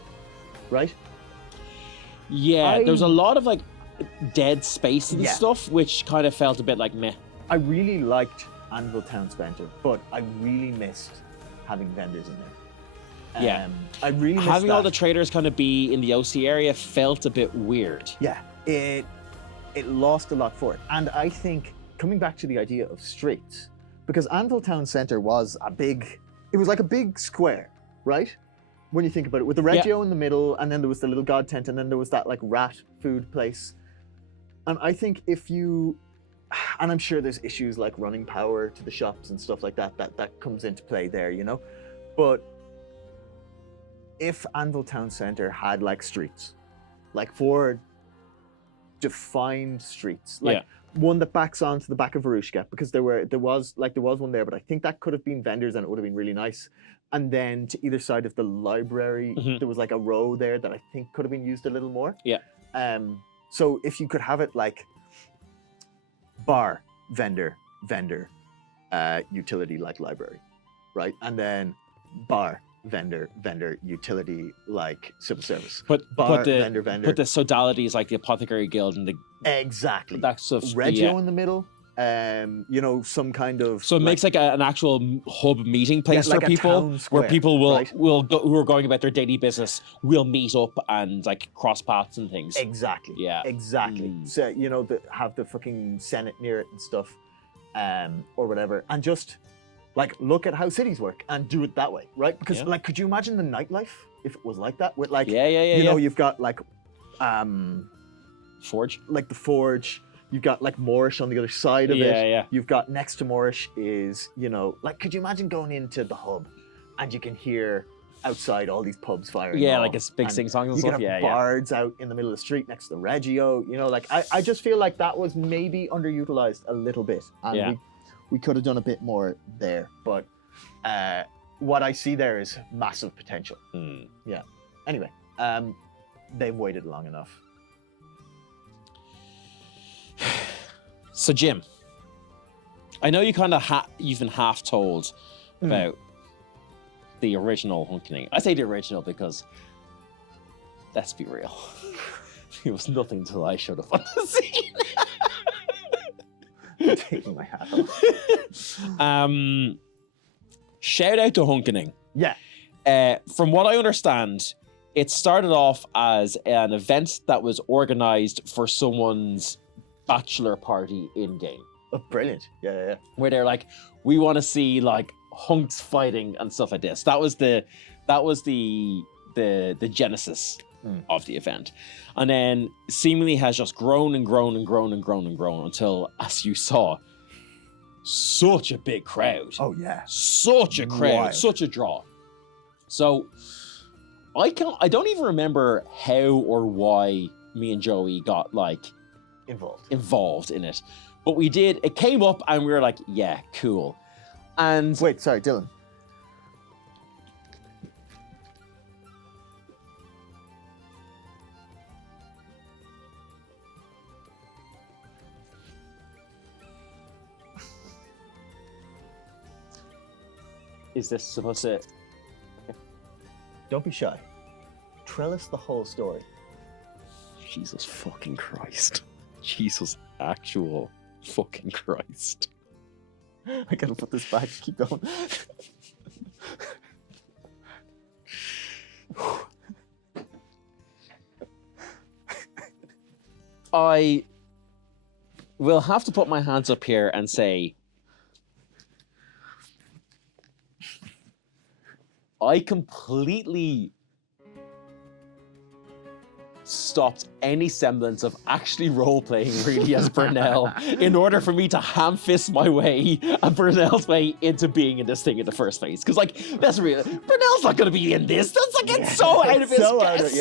right? Yeah, there was a lot of like dead space and stuff, which kind of felt a bit like meh. I really liked Anvil Town Centre, but I really missed having vendors in there. I really missed having that. all the traders kind of be in the OC area felt a bit weird. Yeah, it lost a lot for it. And I think coming back to the idea of streets, because Anvil Town Centre was like a big square, right? when you think about it, with the Reggio in the middle, and then there was the little god tent, and then there was that like rat food place. And I think if you, and I'm sure there's issues like running power to the shops and stuff like that comes into play there, you know. But if Anvil Town Centre had like streets, like 4 defined streets, like one that backs onto the back of Varushka, because there was one there, but I think that could have been vendors and it would have been really nice. And then to either side of the library, there was like a row there that I think could have been used a little more. Yeah. So if you could have it like bar, vendor, utility like library, right? And then bar, vendor, utility like civil service. But bar, the vendor. But the sodalities like the Apothecary Guild and the exactly that stuff. Reggio in the middle. You know, some kind of so it makes like an actual hub meeting place like for a people town square, where people right? will go, who are going about their daily business will meet up and like cross paths and things. Exactly. Yeah. Exactly. So you know, have the fucking Senate near it and stuff, or whatever, and just like look at how cities work and do it that way, right? Because like, could you imagine the nightlife if it was like that? With like, you know, you've got like, Forge, like the Forge. You've got like Moorish on the other side of it. Yeah. You've got next to Moorish is, you know, like, could you imagine going into the hub and you can hear outside all these pubs firing? Yeah, like it's big sing-songs and stuff. You can have bards out in the middle of the street next to the Reggio. You know, like I just feel like that was maybe underutilized a little bit. And we could have done a bit more there. But what I see there is massive potential. Yeah. Anyway, they've waited long enough. So Jim, I know you kind of you've been half told about the original Hunkening. I say the original because, let's be real, it was nothing until I showed up on the scene. Taking my hat off. Shout out to Hunkening. Yeah. From what I understand, it started off as an event that was organized for someone's bachelor party in game. Oh, brilliant. Yeah. Where they're like, we want to see like hunks fighting and stuff like this. That was the genesis of the event. And then seemingly has just grown until, as you saw, such a big crowd. Oh yeah. Such a crowd, Wild. such a draw. So I don't even remember how or why me and Joey got like involved in it, but we did. It came up and we were like, yeah, cool. And wait, sorry, Dylan. Is this supposed to? Don't be shy. Tell us the whole story. Jesus fucking Christ. Jesus actual fucking Christ. I gotta put this back. Keep going. I will have to put my hands up here and say I completely stopped any semblance of actually role-playing really as Burnell in order for me to ham-fist my way and Burnell's way into being in this thing in the first place. Because, like, that's real. Burnell's not going to be in this. That's like, it's so out of his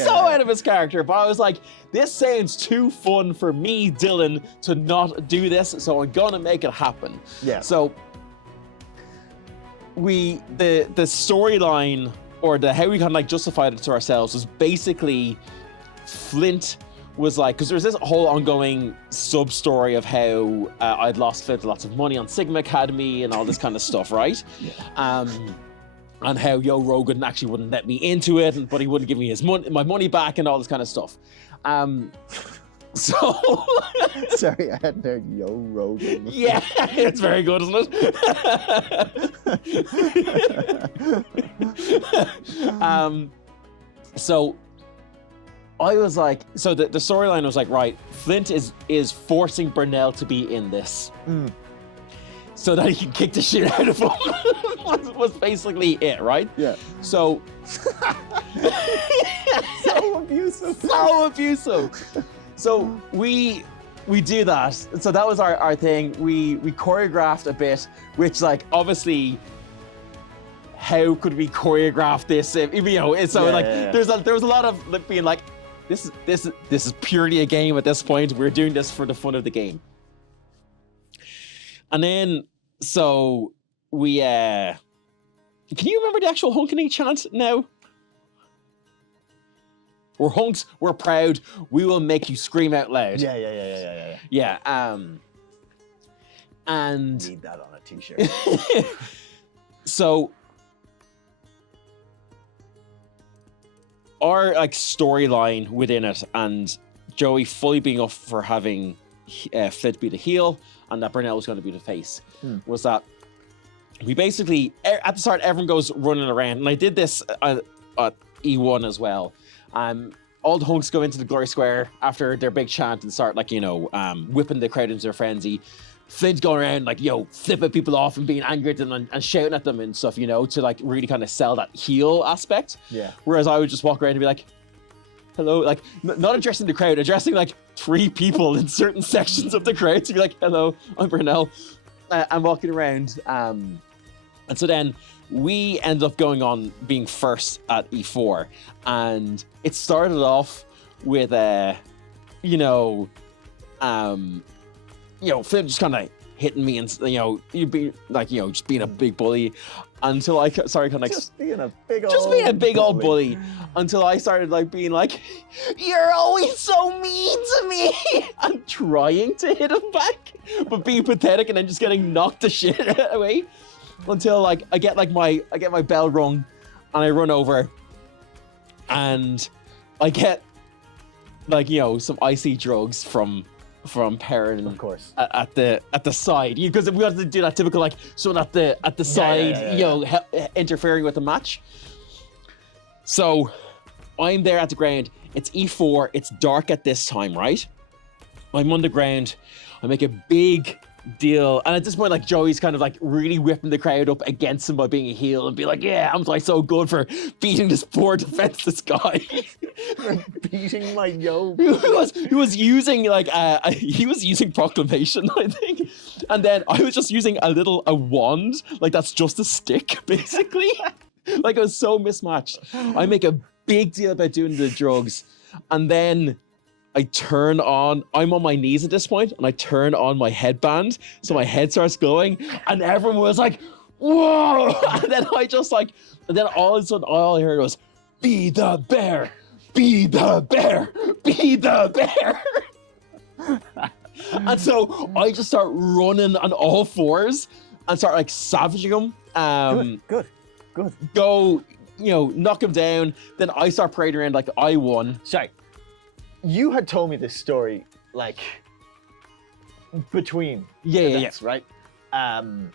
out of his character. But I was like, this sounds too fun for me, Dylan, to not do this. So I'm going to make it happen. Yeah. So the storyline or how we kind of like justified it to ourselves was basically Flint was like, because there's this whole ongoing sub-story of how I'd lost Flint lots of money on Sigma Academy and all this kind of stuff, right? Yeah. And how Rogan actually wouldn't let me into it, but he wouldn't give me my money back and all this kind of stuff. So sorry, I hadn't heard Rogan. Yeah, it's very good, isn't it? So I was like, so the storyline was like, right, Flint is forcing Burnell to be in this so that he can kick the shit out of him was basically it, right? Yeah. So So abusive. So abusive. So we do that. So that was our thing. We choreographed a bit, which like obviously, how could we choreograph this? If, you know, it's so there was a lot of like, being like, this is purely a game at this point. We're doing this for the fun of the game. And then so we can you remember the actual hunkening chant now? We're hunks, we're proud, we will make you scream out loud. Yeah. Yeah, and Need that on a t-shirt. so our like storyline within it, and Joey fully being up for having Flint be the heel and that Burnell was going to be the face, was that we basically at the start everyone goes running around, and I did this at E1 as well. All the hunks go into the Glory Square after their big chant and start like, you know, whipping the crowd into a frenzy. Flint's going around like, yo, flipping people off and being angry at them and shouting at them and stuff, you know, to like really kind of sell that heel aspect. Yeah. Whereas I would just walk around and be like, hello, like not addressing the crowd, addressing like 3 people in certain sections of the crowd to be like, hello, I'm Burnell. I'm walking around. And so then we ended up going on being first at E4, and it started off with Flint just kind of hitting me and you'd be like just being a big bully until I started kind of Just being a big old bully until I started like being like, you're always so mean to me, and trying to hit him back but being pathetic and then just getting knocked the shit away. Until like I get my bell rung and I run over and I get like some icy drugs from Perrin, of course, at the side, because we had to do that typical like someone at the side interfering with the match. So I'm there at the ground. It's E4. It's dark at this time, right? I'm on the ground. I make a big deal, and at this point like Joey's kind of like really whipping the crowd up against him by being a heel and be like, yeah, I'm like so good for beating this poor defenseless guy. Beating my yoke. He was using like he was using proclamation, I think, and then I was just using a wand, like that's just a stick basically. Like it was so mismatched. I make a big deal about doing the drugs, and then I'm on my knees at this point, and I turn on my headband, so my head starts glowing, and everyone was like, whoa! And then all of a sudden, all I heard was, be the bear! Be the bear! Be the bear! And so I just start running on all fours and start like savaging him. Good. Go, knock him down. Then I start parading around like I won. Sorry. You had told me this story, like, between events, right? And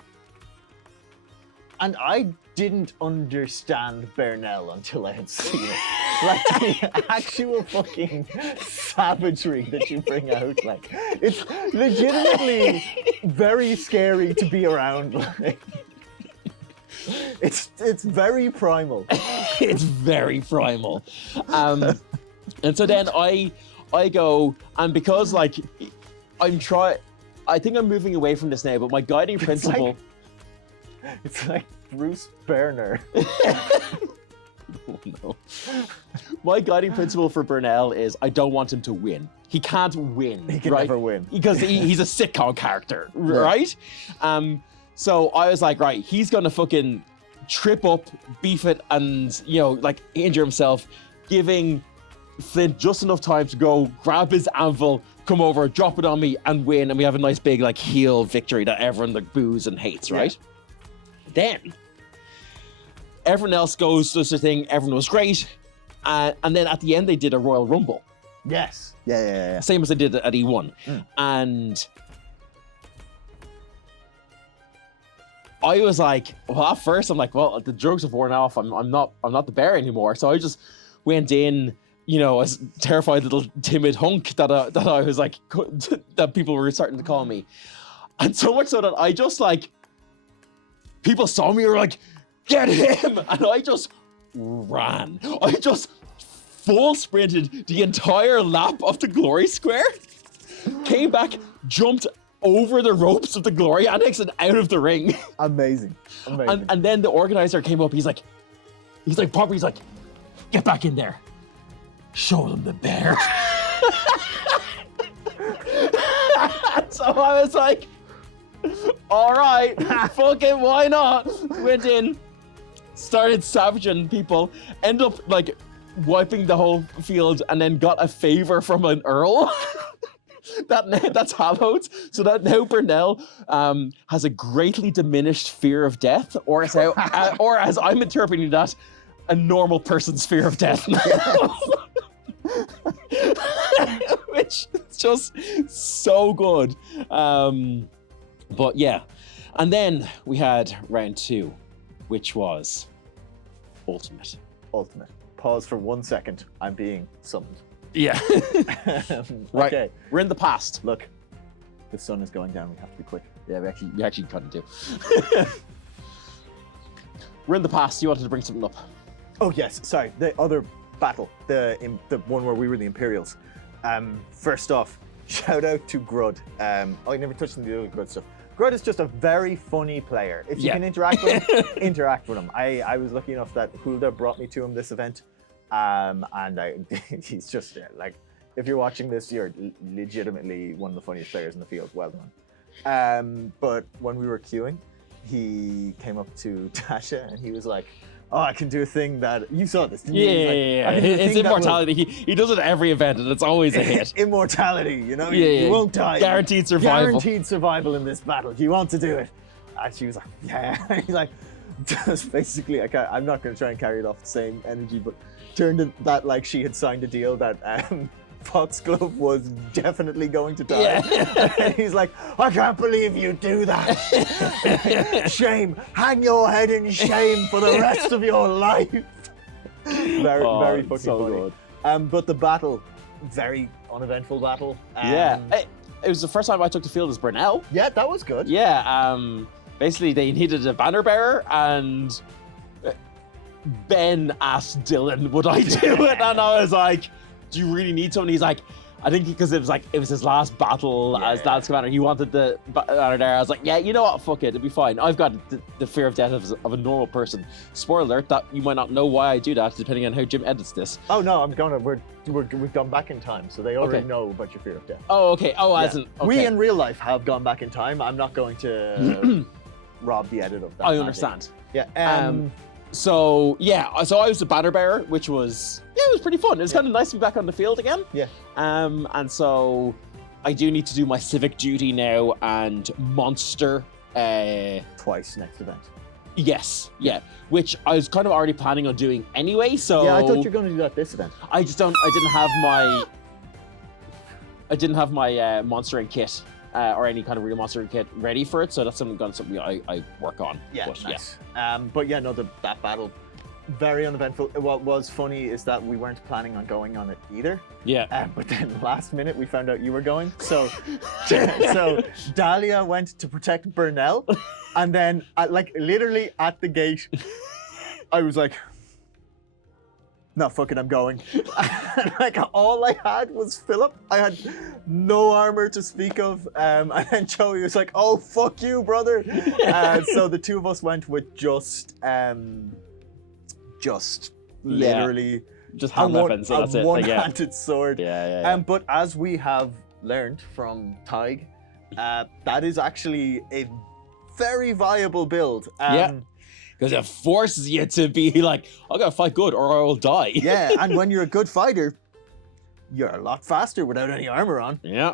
I didn't understand Burnell until I had seen it. Like, the actual fucking savagery that you bring out, like, it's legitimately very scary to be around, like. It's very primal. It's very primal. And so then I go, and because like I think I'm moving away from this now, but my guiding principle. It's like Bruce Berner. Oh no. My guiding principle for Burnell is I don't want him to win. He can't win. He can never win. Because he's a sitcom character, right? So I was like, right, he's gonna fucking trip up, beef it, and like injure himself, giving Flint just enough time to go grab his anvil, come over, drop it on me, and win, and we have a nice big like heel victory that everyone like boos and hates, right? Then everyone else does their thing, everyone was great, and then at the end they did a Royal Rumble. Yes. Yeah. Same as they did at E1. And I was like, well, at first I'm like, well, the drugs have worn off. I'm not the bear anymore. So I just went in, as terrified little timid hunk that I was like, that people were starting to call me. And so much so that I just like, people saw me and were like, get him! And I just ran. I just full sprinted the entire lap of the Glory Square, came back, jumped over the ropes of the Glory Annex and out of the ring. Amazing. And then the organizer came up. He's like, get back in there. Show them the bear. So I was like, all right, fuck it, why not? Went in, started savaging people, end up like wiping the whole field, and then got a favor from an earl. That's hallowed, so that now Burnell has a greatly diminished fear of death, or as I'm interpreting that, a normal person's fear of death now. Which is just so good. But yeah, and then we had round 2, which was ultimate. Pause for 1 second. I'm being summoned. Yeah. Right. Okay. We're in the past. Look, the sun is going down. We have to be quick. Yeah, we actually kind of do. We're in the past. You wanted to bring something up. Oh yes, sorry. The other battle, the one where we were the Imperials. First off, shout out to Grud. I never touched on the other Grud stuff. Grud is just a very funny player. If you can interact with him, interact with him. I was lucky enough that Hulda brought me to him this event. And he's just like, if you're watching this, you're legitimately one of the funniest players in the field. Well done. But when we were queuing, he came up to Tasha and he was like, "Oh, I can do a thing that you saw this." Didn't you? Yeah. It's immortality. He does it at every event, and it's always a hit. Immortality, you know. You won't die. Guaranteed survival. Guaranteed survival in this battle. Do you want to do it? And she was like, "Yeah." And he's like, just basically, I'm not going to try and carry it off the same energy, but turned it that like she had signed a deal that Foxglove was definitely going to die. Yeah. And he's like, "I can't believe you do that. Shame. Hang your head in shame for the rest of your life." Very fucking so funny. Good. But the battle, very uneventful battle. It was the first time I took the field as Burnell. Yeah, that was good. Yeah. Basically, they needed a banner bearer, and Ben asked Dylan, would I do it? And I was like, do you really need someone? He's like, I think because it was his last battle as Dance Commander. He wanted the banner there. I was like, yeah, you know what? Fuck it. It'll be fine. I've got the fear of death of a normal person. Spoiler alert, that you might not know why I do that, depending on how Jim edits this. Oh, no, we've gone back in time, so they already know about your fear of death. Oh, okay. Oh, as in, okay. We in real life have gone back in time. I'm not going to rob the edit of that. I understand. Yeah. So I was the banner bearer, which was it was pretty fun. It was kind of nice to be back on the field again. Yeah. And so I do need to do my civic duty now and monster. Twice next event. Yes. Yeah. Which I was kind of already planning on doing anyway. So yeah, I thought you were going to do that this event. I didn't have my monstering kit. Or any kind of real monster kit ready for it, so that's something I work on. Yeah, but, nice. But yeah, no, that battle, very uneventful. What was funny is that we weren't planning on going on it either. Yeah. But then last minute we found out you were going, so so Dahlia went to protect Burnell, and then literally at the gate, I was like, "No, fuck it, I'm going." And, all I had was Philip. I had no armor to speak of. And then Joey was like, "Oh, fuck you, brother." So the two of us went with just literally just hand weapons. So that's it. One-handed sword. Yeah. But as we have learned from Tig, that is actually a very viable build. Because it forces you to be like, I gotta fight good or I will die. Yeah, and when you're a good fighter, you're a lot faster without any armor on. Yeah.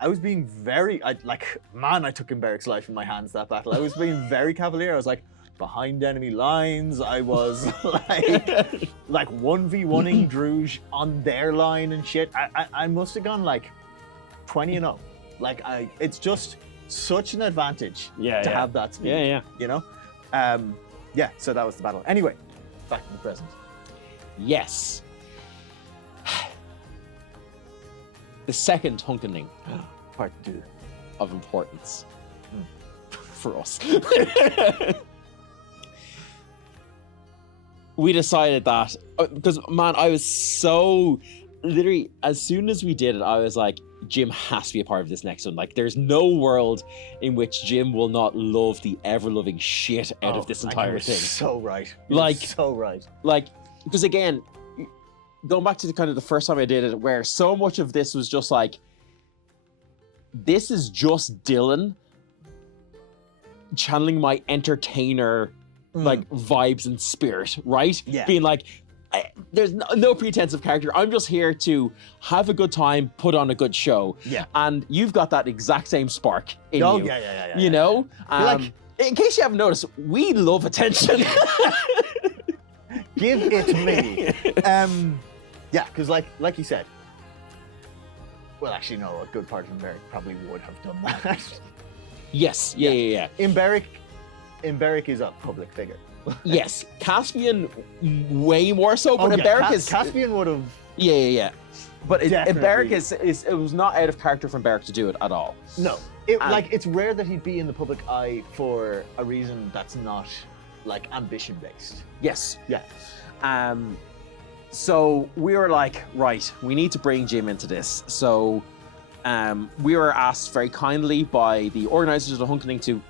I was being very, I took Emberic's life in my hands that battle. I was being very cavalier. I was like, behind enemy lines. I was like 1v1ing Druge on their line and shit. I must have gone 20-0. It's just such an advantage to have that speed. Yeah. You know? So that was the battle. Anyway, back to the present. Yes. The second Hunkening Part 2 of importance for us. we decided that because man, I was so literally as soon as we did it, I was like, Jim has to be a part of this next one. Like, there's no world in which Jim will not love the ever-loving shit out of this entire thing. So right. So right. Like, because again, going back to the first time I did it, where so much of this was just like, this is just Dylan channeling my entertainer like vibes and spirit, right? Yeah. Being like, there's no pretense of character. I'm just here to have a good time, put on a good show. Yeah. And you've got that exact same spark in you. Yeah. You know? Like, in case you haven't noticed, we love attention. Give it to me. Yeah, because like you said, well, actually, no, a good part of Emberic probably would have done that. Yes. Yeah. Emberic is a public figure. Yes, Caspian way more so, but Emberic is... Caspian would have... Yeah. But Definitely. Emberic is it was not out of character for Emberic to do it at all. No. It's rare that he'd be in the public eye for a reason that's not, like, ambition-based. Yes. Yeah. So we were like, right, we need to bring Jim into this. So we were asked very kindly by the organizers of the Hunkening to,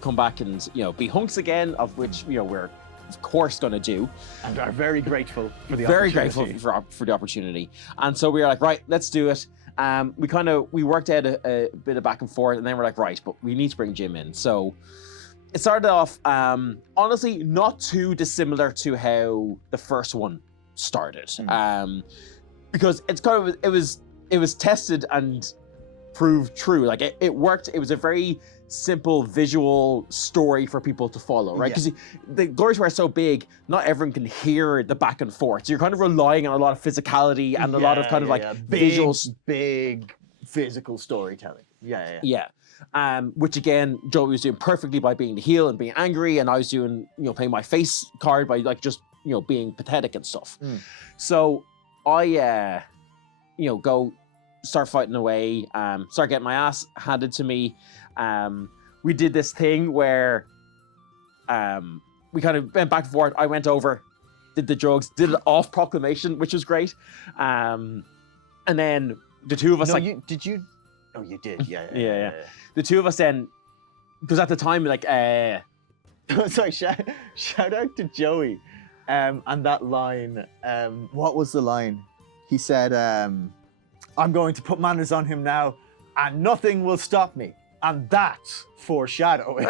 come back and, be Hunks again, of which, we're of course going to do. And are very grateful for the very opportunity. grateful for the opportunity. And so we were like, right, let's do it. We worked out a bit of back and forth, and then we're like, right, but we need to bring Jim in. So it started off, honestly, not too dissimilar to how the first one started. Because it's it was tested and proved true. Like it worked. It was a very simple visual story for people to follow, right? Because the glories were so big, not everyone can hear the back and forth. So you're kind of relying on a lot of physicality and a lot of kind of visuals. Big physical storytelling. Yeah. Which again, Joey was doing perfectly by being the heel and being angry, and I was doing, playing my face card by like just, being pathetic and stuff. So I, go start fighting away, start getting my ass handed to me. We did this thing where we kind of went back and forth. I went over, did the drugs, did it off proclamation, which was great. And then the two of us did you? Oh, you did. Yeah. The two of us then, because at the time, like, sorry, shout out to Joey, and that line. What was the line? He said, "I'm going to put manners on him now, and nothing will stop me." And that's foreshadowing.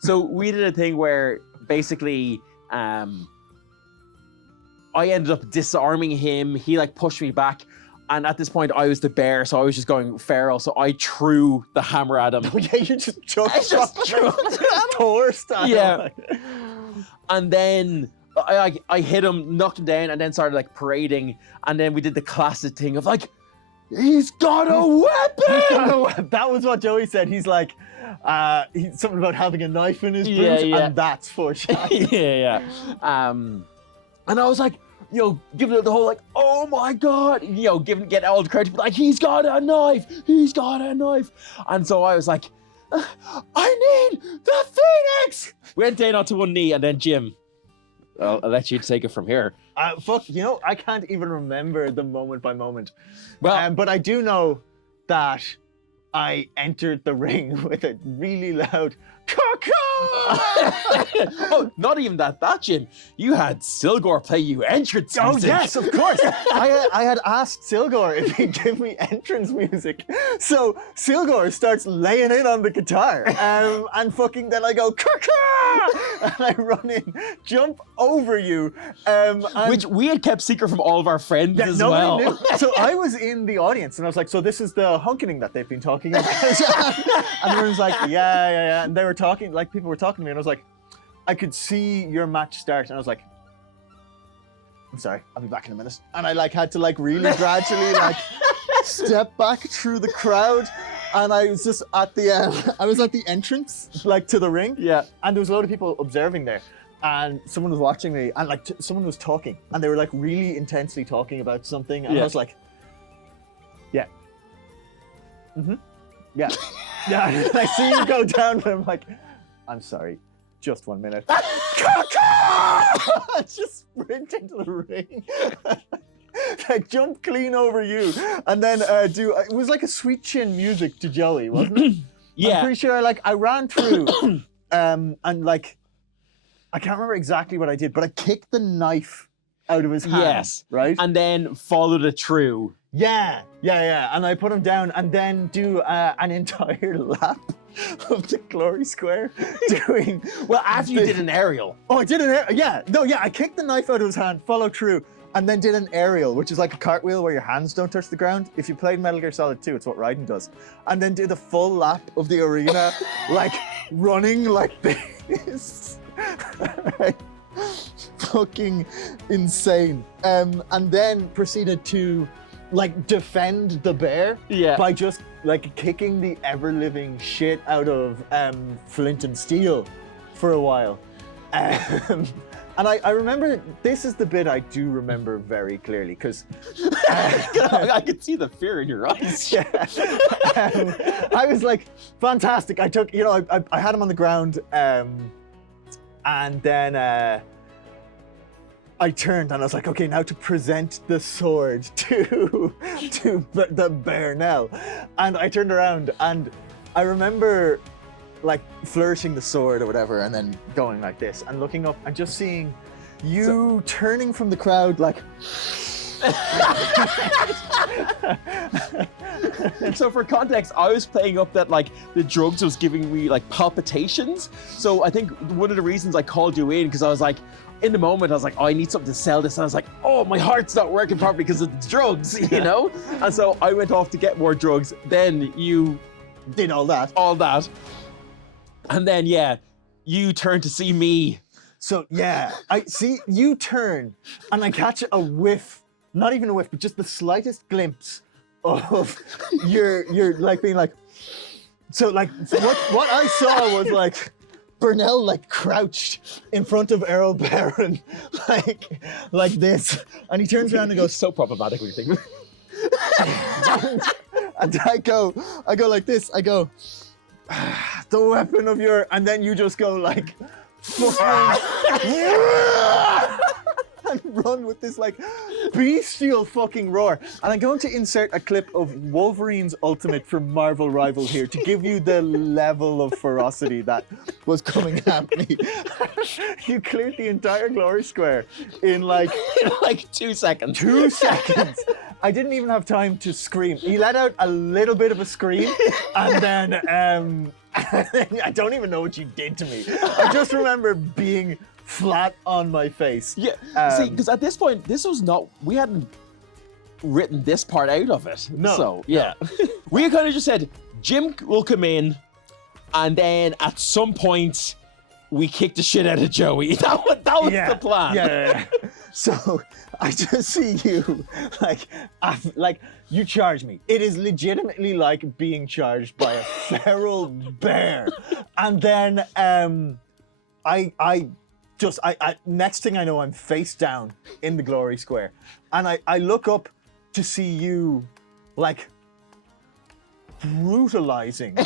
So we did a thing where basically, I ended up disarming him. He like pushed me back. And at this point, I was the bear, so I was just going feral. So I threw the hammer at him. Oh, yeah, you just chucked Thor style. Yeah. And then I hit him, knocked him down, and then started like parading. And then we did the classic thing of like, he's got a weapon! That was what Joey said. He's like, something about having a knife in his boot, and that's foreshadowing. Yeah. And I was like, giving it the whole like, oh my god, getting all the credit, but like, he's got a knife. And so I was like, I need the Phoenix. Went down onto one knee, and then Jim, I'll let you take it from here. I can't even remember the moment by moment. Well, but I do know that I entered the ring with a really loud caw-caw! Oh, not even that, Jim. You had Silgor play you entrance music. Oh, yes, of course. I had asked Silgor if he'd give me entrance music. So Silgor starts laying in on the guitar. And fucking then I go, caw-caw! And I run in, jump over you. Which we had kept secret from all of our friends as well. Knew. So I was in the audience and I was like, so this is the hunkening that they've been talking about. And everyone's like, yeah. And they were talking, like people were talking to me, and I was like, I could see your match start, and I was like, I'm sorry, I'll be back in a minute. And I like had to like really gradually like step back through the crowd, and I was just at the entrance like to the ring. Yeah. And there was a lot of people observing there, and someone was watching me, and like someone was talking, and they were like really intensely talking about something, and I was like, yeah. Yeah. Yeah, and I see you go down, and I'm like, I'm sorry, just 1 minute. Just sprint into the ring. I jump clean over you, and then it was like a sweet chin music to Joey, wasn't it? Yeah. I'm pretty sure I ran through, and like, I can't remember exactly what I did, but I kicked the knife out of his hand. Yes. Right? And then followed it through. Yeah. And I put him down and then do an entire lap of the glory square doing... Well, after you did an aerial. Oh, I did an aerial. Yeah. No, yeah, I kicked the knife out of his hand, followed through, and then did an aerial, which is like a cartwheel where your hands don't touch the ground. If you played Metal Gear Solid 2, it's what Raiden does. And then did a full lap of the arena, like running like this. Right? Fucking insane. And then proceeded to like defend the bear by just like kicking the ever-living shit out of Flint and Steel for a while. And I remember, this is the bit I do remember very clearly, because... I could see the fear in your eyes. Yeah. I was like, fantastic. I took, I had him on the ground, and then I turned and I was like, okay, now to present the sword to the bear Nell. And I turned around and I remember like flourishing the sword or whatever, and then going like this and looking up and just seeing you turning from the crowd like... So for context, I was playing up that like the drugs was giving me like palpitations. So I think one of the reasons I called you in, because I was like, in the moment, I was like, oh, I need something to sell this. And I was like, oh, my heart's not working properly because of the drugs, you know? And so I went off to get more drugs. Then you did all that. And then, yeah, you turned to see me. So, yeah, I see you turn and I catch a whiff, not even a whiff, but just the slightest glimpse of your like being like, so like what I saw was like Burnell like crouched in front of Errol Baron like this, and he turns around and goes, so problematic when you think. And I go like this, I go, the weapon of your, and then you just go like, and run with this like bestial fucking roar. And I'm going to insert a clip of Wolverine's Ultimate from Marvel Rivals here to give you the level of ferocity that was coming at me. You cleared the entire glory square in like 2 seconds. 2 seconds. I didn't even have time to scream. He let out a little bit of a scream, and then I don't even know what you did to me. I just remember being flat on my face. Yeah, see, because at this point, we hadn't written this part out of it. No. So, yeah. We kind of just said, Jim will come in, and then at some point, we kick the shit out of Joey. That was the plan. Yeah. So I just see you like you charge me. It is legitimately like being charged by a feral bear, and then I next thing I know, I'm face down in the glory square, and I look up to see you like brutalizing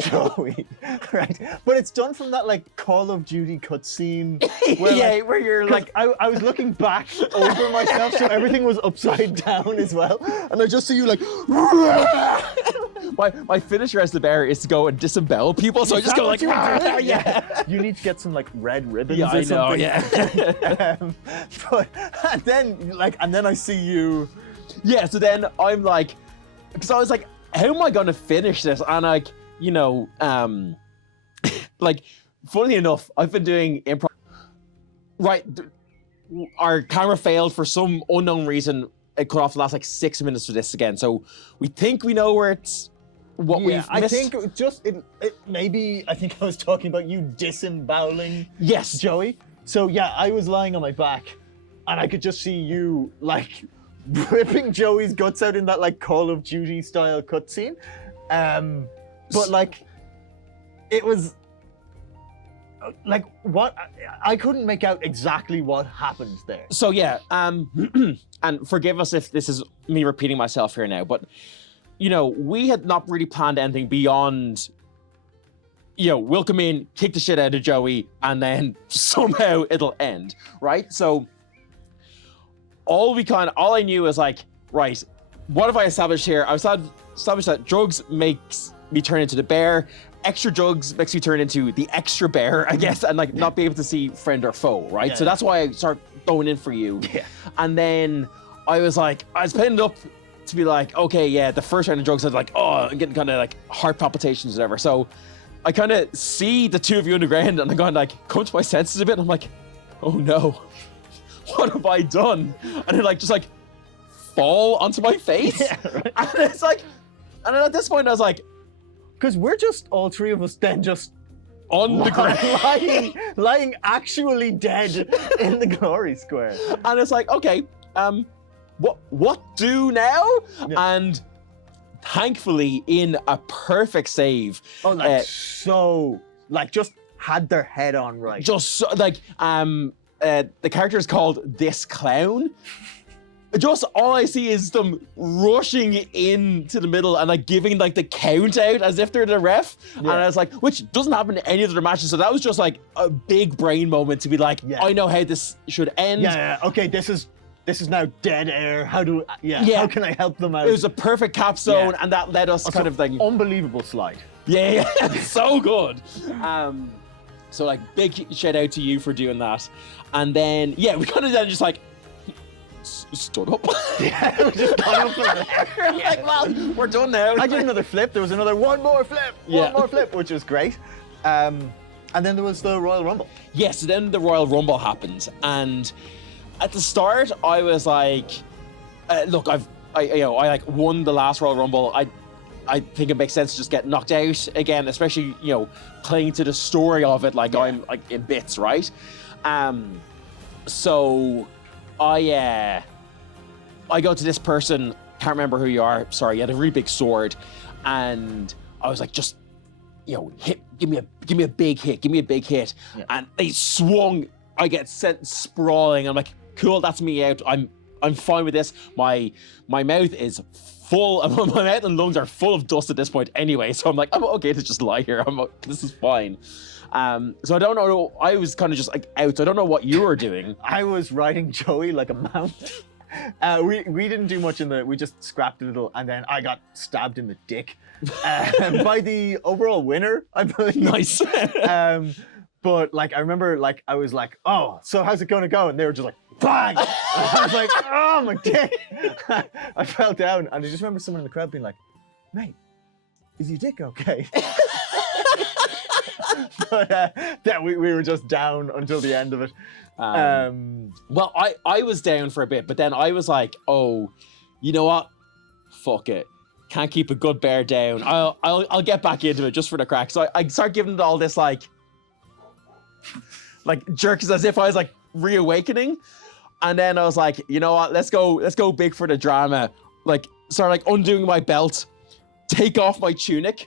Joey, right? But it's done from that like Call of Duty cutscene where you're like, I was looking back over myself, so everything was upside down as well, and I just see you like. My finisher as the bear is to go and disembowel people, so I just go like, yeah. You need to get some like red ribbons or something. I know, yeah. And then I see you. Yeah, so then I'm like, because I was like, how am I going to finish this? And like, like, funny enough, I've been doing improv. Right, our camera failed for some unknown reason. It cut off the last like 6 minutes for this again. So we think we know where it's what we've missed. I think maybe I think I was talking about you disemboweling Joey. So yeah, I was lying on my back and I could just see you like ripping Joey's guts out in that like Call of Duty style cutscene. But like it was like what I couldn't make out exactly what happened there. So yeah, and forgive us if this is me repeating myself here now, but we had not really planned anything beyond, we'll come in, kick the shit out of Joey, and then somehow it'll end, right? So all I knew was like, right, what have I established here? I've established that drugs makes me turn into the bear. Extra drugs makes me turn into the extra bear, I guess, and like not be able to see friend or foe, right? Yeah, so that's why I start going in for you. Yeah. And then I was playing it up to be like, okay, yeah, the first round of drugs, I was like, oh, I'm getting kind of like heart palpitations or whatever. So I kind of see the two of you on the ground and I'm going like, come to my senses a bit. And I'm like, oh no, what have I done? And it just fall onto my face. Yeah, right. And it's like, and then at this point I was like, Because we're just, all three of us then just on the ground. lying actually dead in the glory square. And it's like, okay, what do now? Yeah. And thankfully, in a perfect save, just had their head on right. the character is called This Clown. Just all I see is them rushing into the middle and giving the count out as if they're the ref. Yeah. And I was like, which doesn't happen in any of their matches. So that was just a big brain moment to be like, I know how this should end. Yeah. Okay, this is now dead air. How can I help them out? It was a perfect capstone, and that led us kind of like unbelievable slide. Yeah, so good. So big shout out to you for doing that. And then we kind of then just stood up. Yeah, we just got up and well, we're done now. I did another flip. There was another one more flip, which was great. And then there was the Royal Rumble. Yes, then the Royal Rumble happened, and at the start I was like, look, I won the last Royal Rumble. I think it makes sense to just get knocked out again, especially playing to the story of it. I'm in bits, right? So I go to this person, can't remember who you are, sorry, you had a really big sword, and I was like, just, give me a big hit. Yeah. And they swung, I get sent sprawling, I'm like, cool, that's me out, I'm fine with this, my mouth is full, my mouth and lungs are full of dust at this point anyway, so I'm like, I'm okay to just lie here, this is fine. So I don't know, I was kind of just out, so I don't know what you were doing. I was riding Joey like a mount. We didn't do much we just scrapped a little, and then I got stabbed in the dick by the overall winner, I believe. Nice. But I remember I was like, oh, so how's it gonna go? And they were just like, bang! And I was like, oh, my dick! I fell down, and I just remember someone in the crowd being like, mate, is your dick okay? But we were just down until the end of it. Well, I was down for a bit, but then I was like, oh, you know what? Fuck it. Can't keep a good bear down. I'll get back into it just for the crack. So I start giving it all this jerks as if I was reawakening. And then I was like, you know what? Let's go big for the drama. Start undoing my belt, take off my tunic,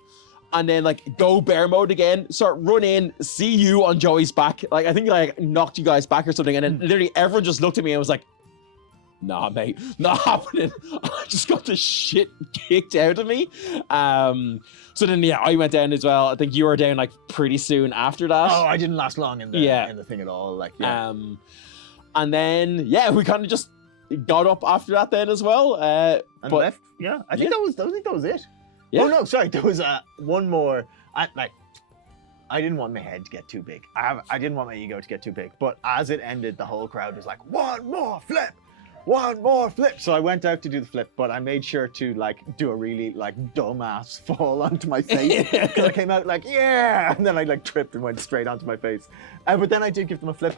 and then go bear mode again, start run in, see you on Joey's back. I think knocked you guys back or something, and then literally everyone just looked at me and was like, nah, mate, not happening. I just got the shit kicked out of me. So then I went down as well. I think you were down pretty soon after that. Oh, I didn't last long in the thing at all. And then we kind of just got up after that then as well. And left. Yeah, I think that was it. Yeah. Oh no, sorry. There was one more. I didn't want my head to get too big. I didn't want my ego to get too big. But as it ended, the whole crowd was like, one more flip. So I went out to do the flip, but I made sure to do a really dumbass fall onto my face because I came out and then I tripped and went straight onto my face. But then I did give them a flip.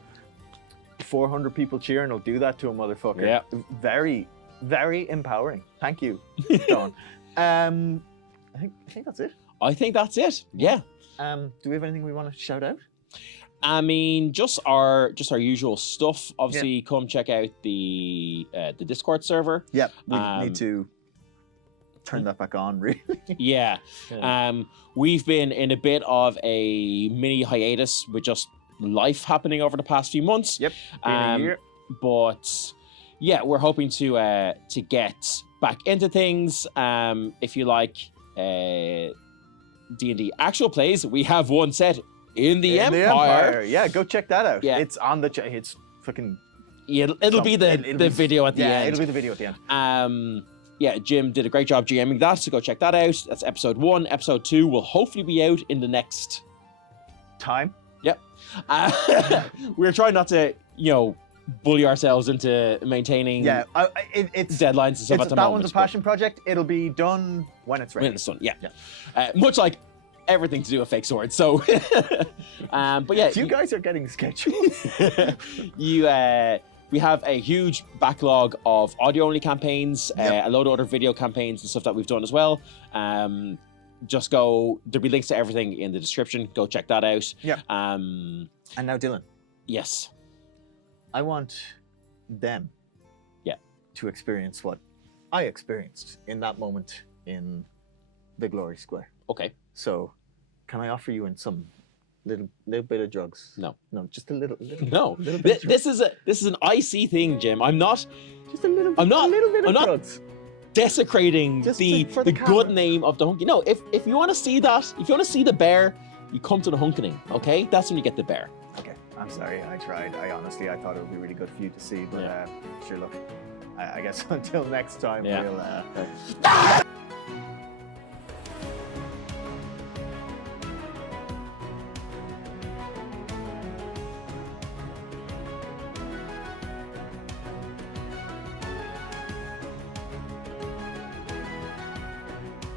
400 people cheering will do that to a motherfucker. Yeah. Very, very empowering. Thank you, Don. I think that's it. I think that's it. Yeah. Do we have anything we want to shout out? I mean, just our usual stuff. Obviously, come check out the Discord server. Yep. We need to turn that back on, really. Yeah. We've been in a bit of a mini hiatus with just life happening over the past few months. Yep. Been a year. But yeah, we're hoping to get back into things. If you like D&D actual plays, we have one set in the Empire. Yeah, go check that out. Yeah. It's on the it's fucking Yeah, it'll be the video at the end. Yeah, it'll be the video at the end. Yeah, Jim did a great job GMing that, so go check that out. That's episode 1. Episode 2 will hopefully be out in the next Time. Yep. We're trying not to, bully ourselves into maintaining it's deadlines and stuff at the moment. That one's a passion project. It'll be done when it's ready. When it's done, yeah. Much like everything to do with fake swords. So, but yeah, you guys are getting schedules. We have a huge backlog of audio-only campaigns, a load of other video campaigns and stuff that we've done as well. Just go. There'll be links to everything in the description. Go check that out. Yeah. And now, Dylan. Yes. I want them. Yeah. To experience what I experienced in that moment in the Glory Square. Okay. So, can I offer you in some little bit of drugs? No. No, just a little. No. Little bit of This is an IC thing, Jim. I'm not. Just a little. I'm not. A little bit of I'm not drugs. Desecrating Just the for the good camera. name of the hunky. No, if you want to see that, if you want to see the bear, you come to the hunkening. Okay, that's when you get the bear. Okay, I'm sorry. I tried. I thought it would be really good for you to see, but sure. Look, I guess until next time, Yeah. we'll.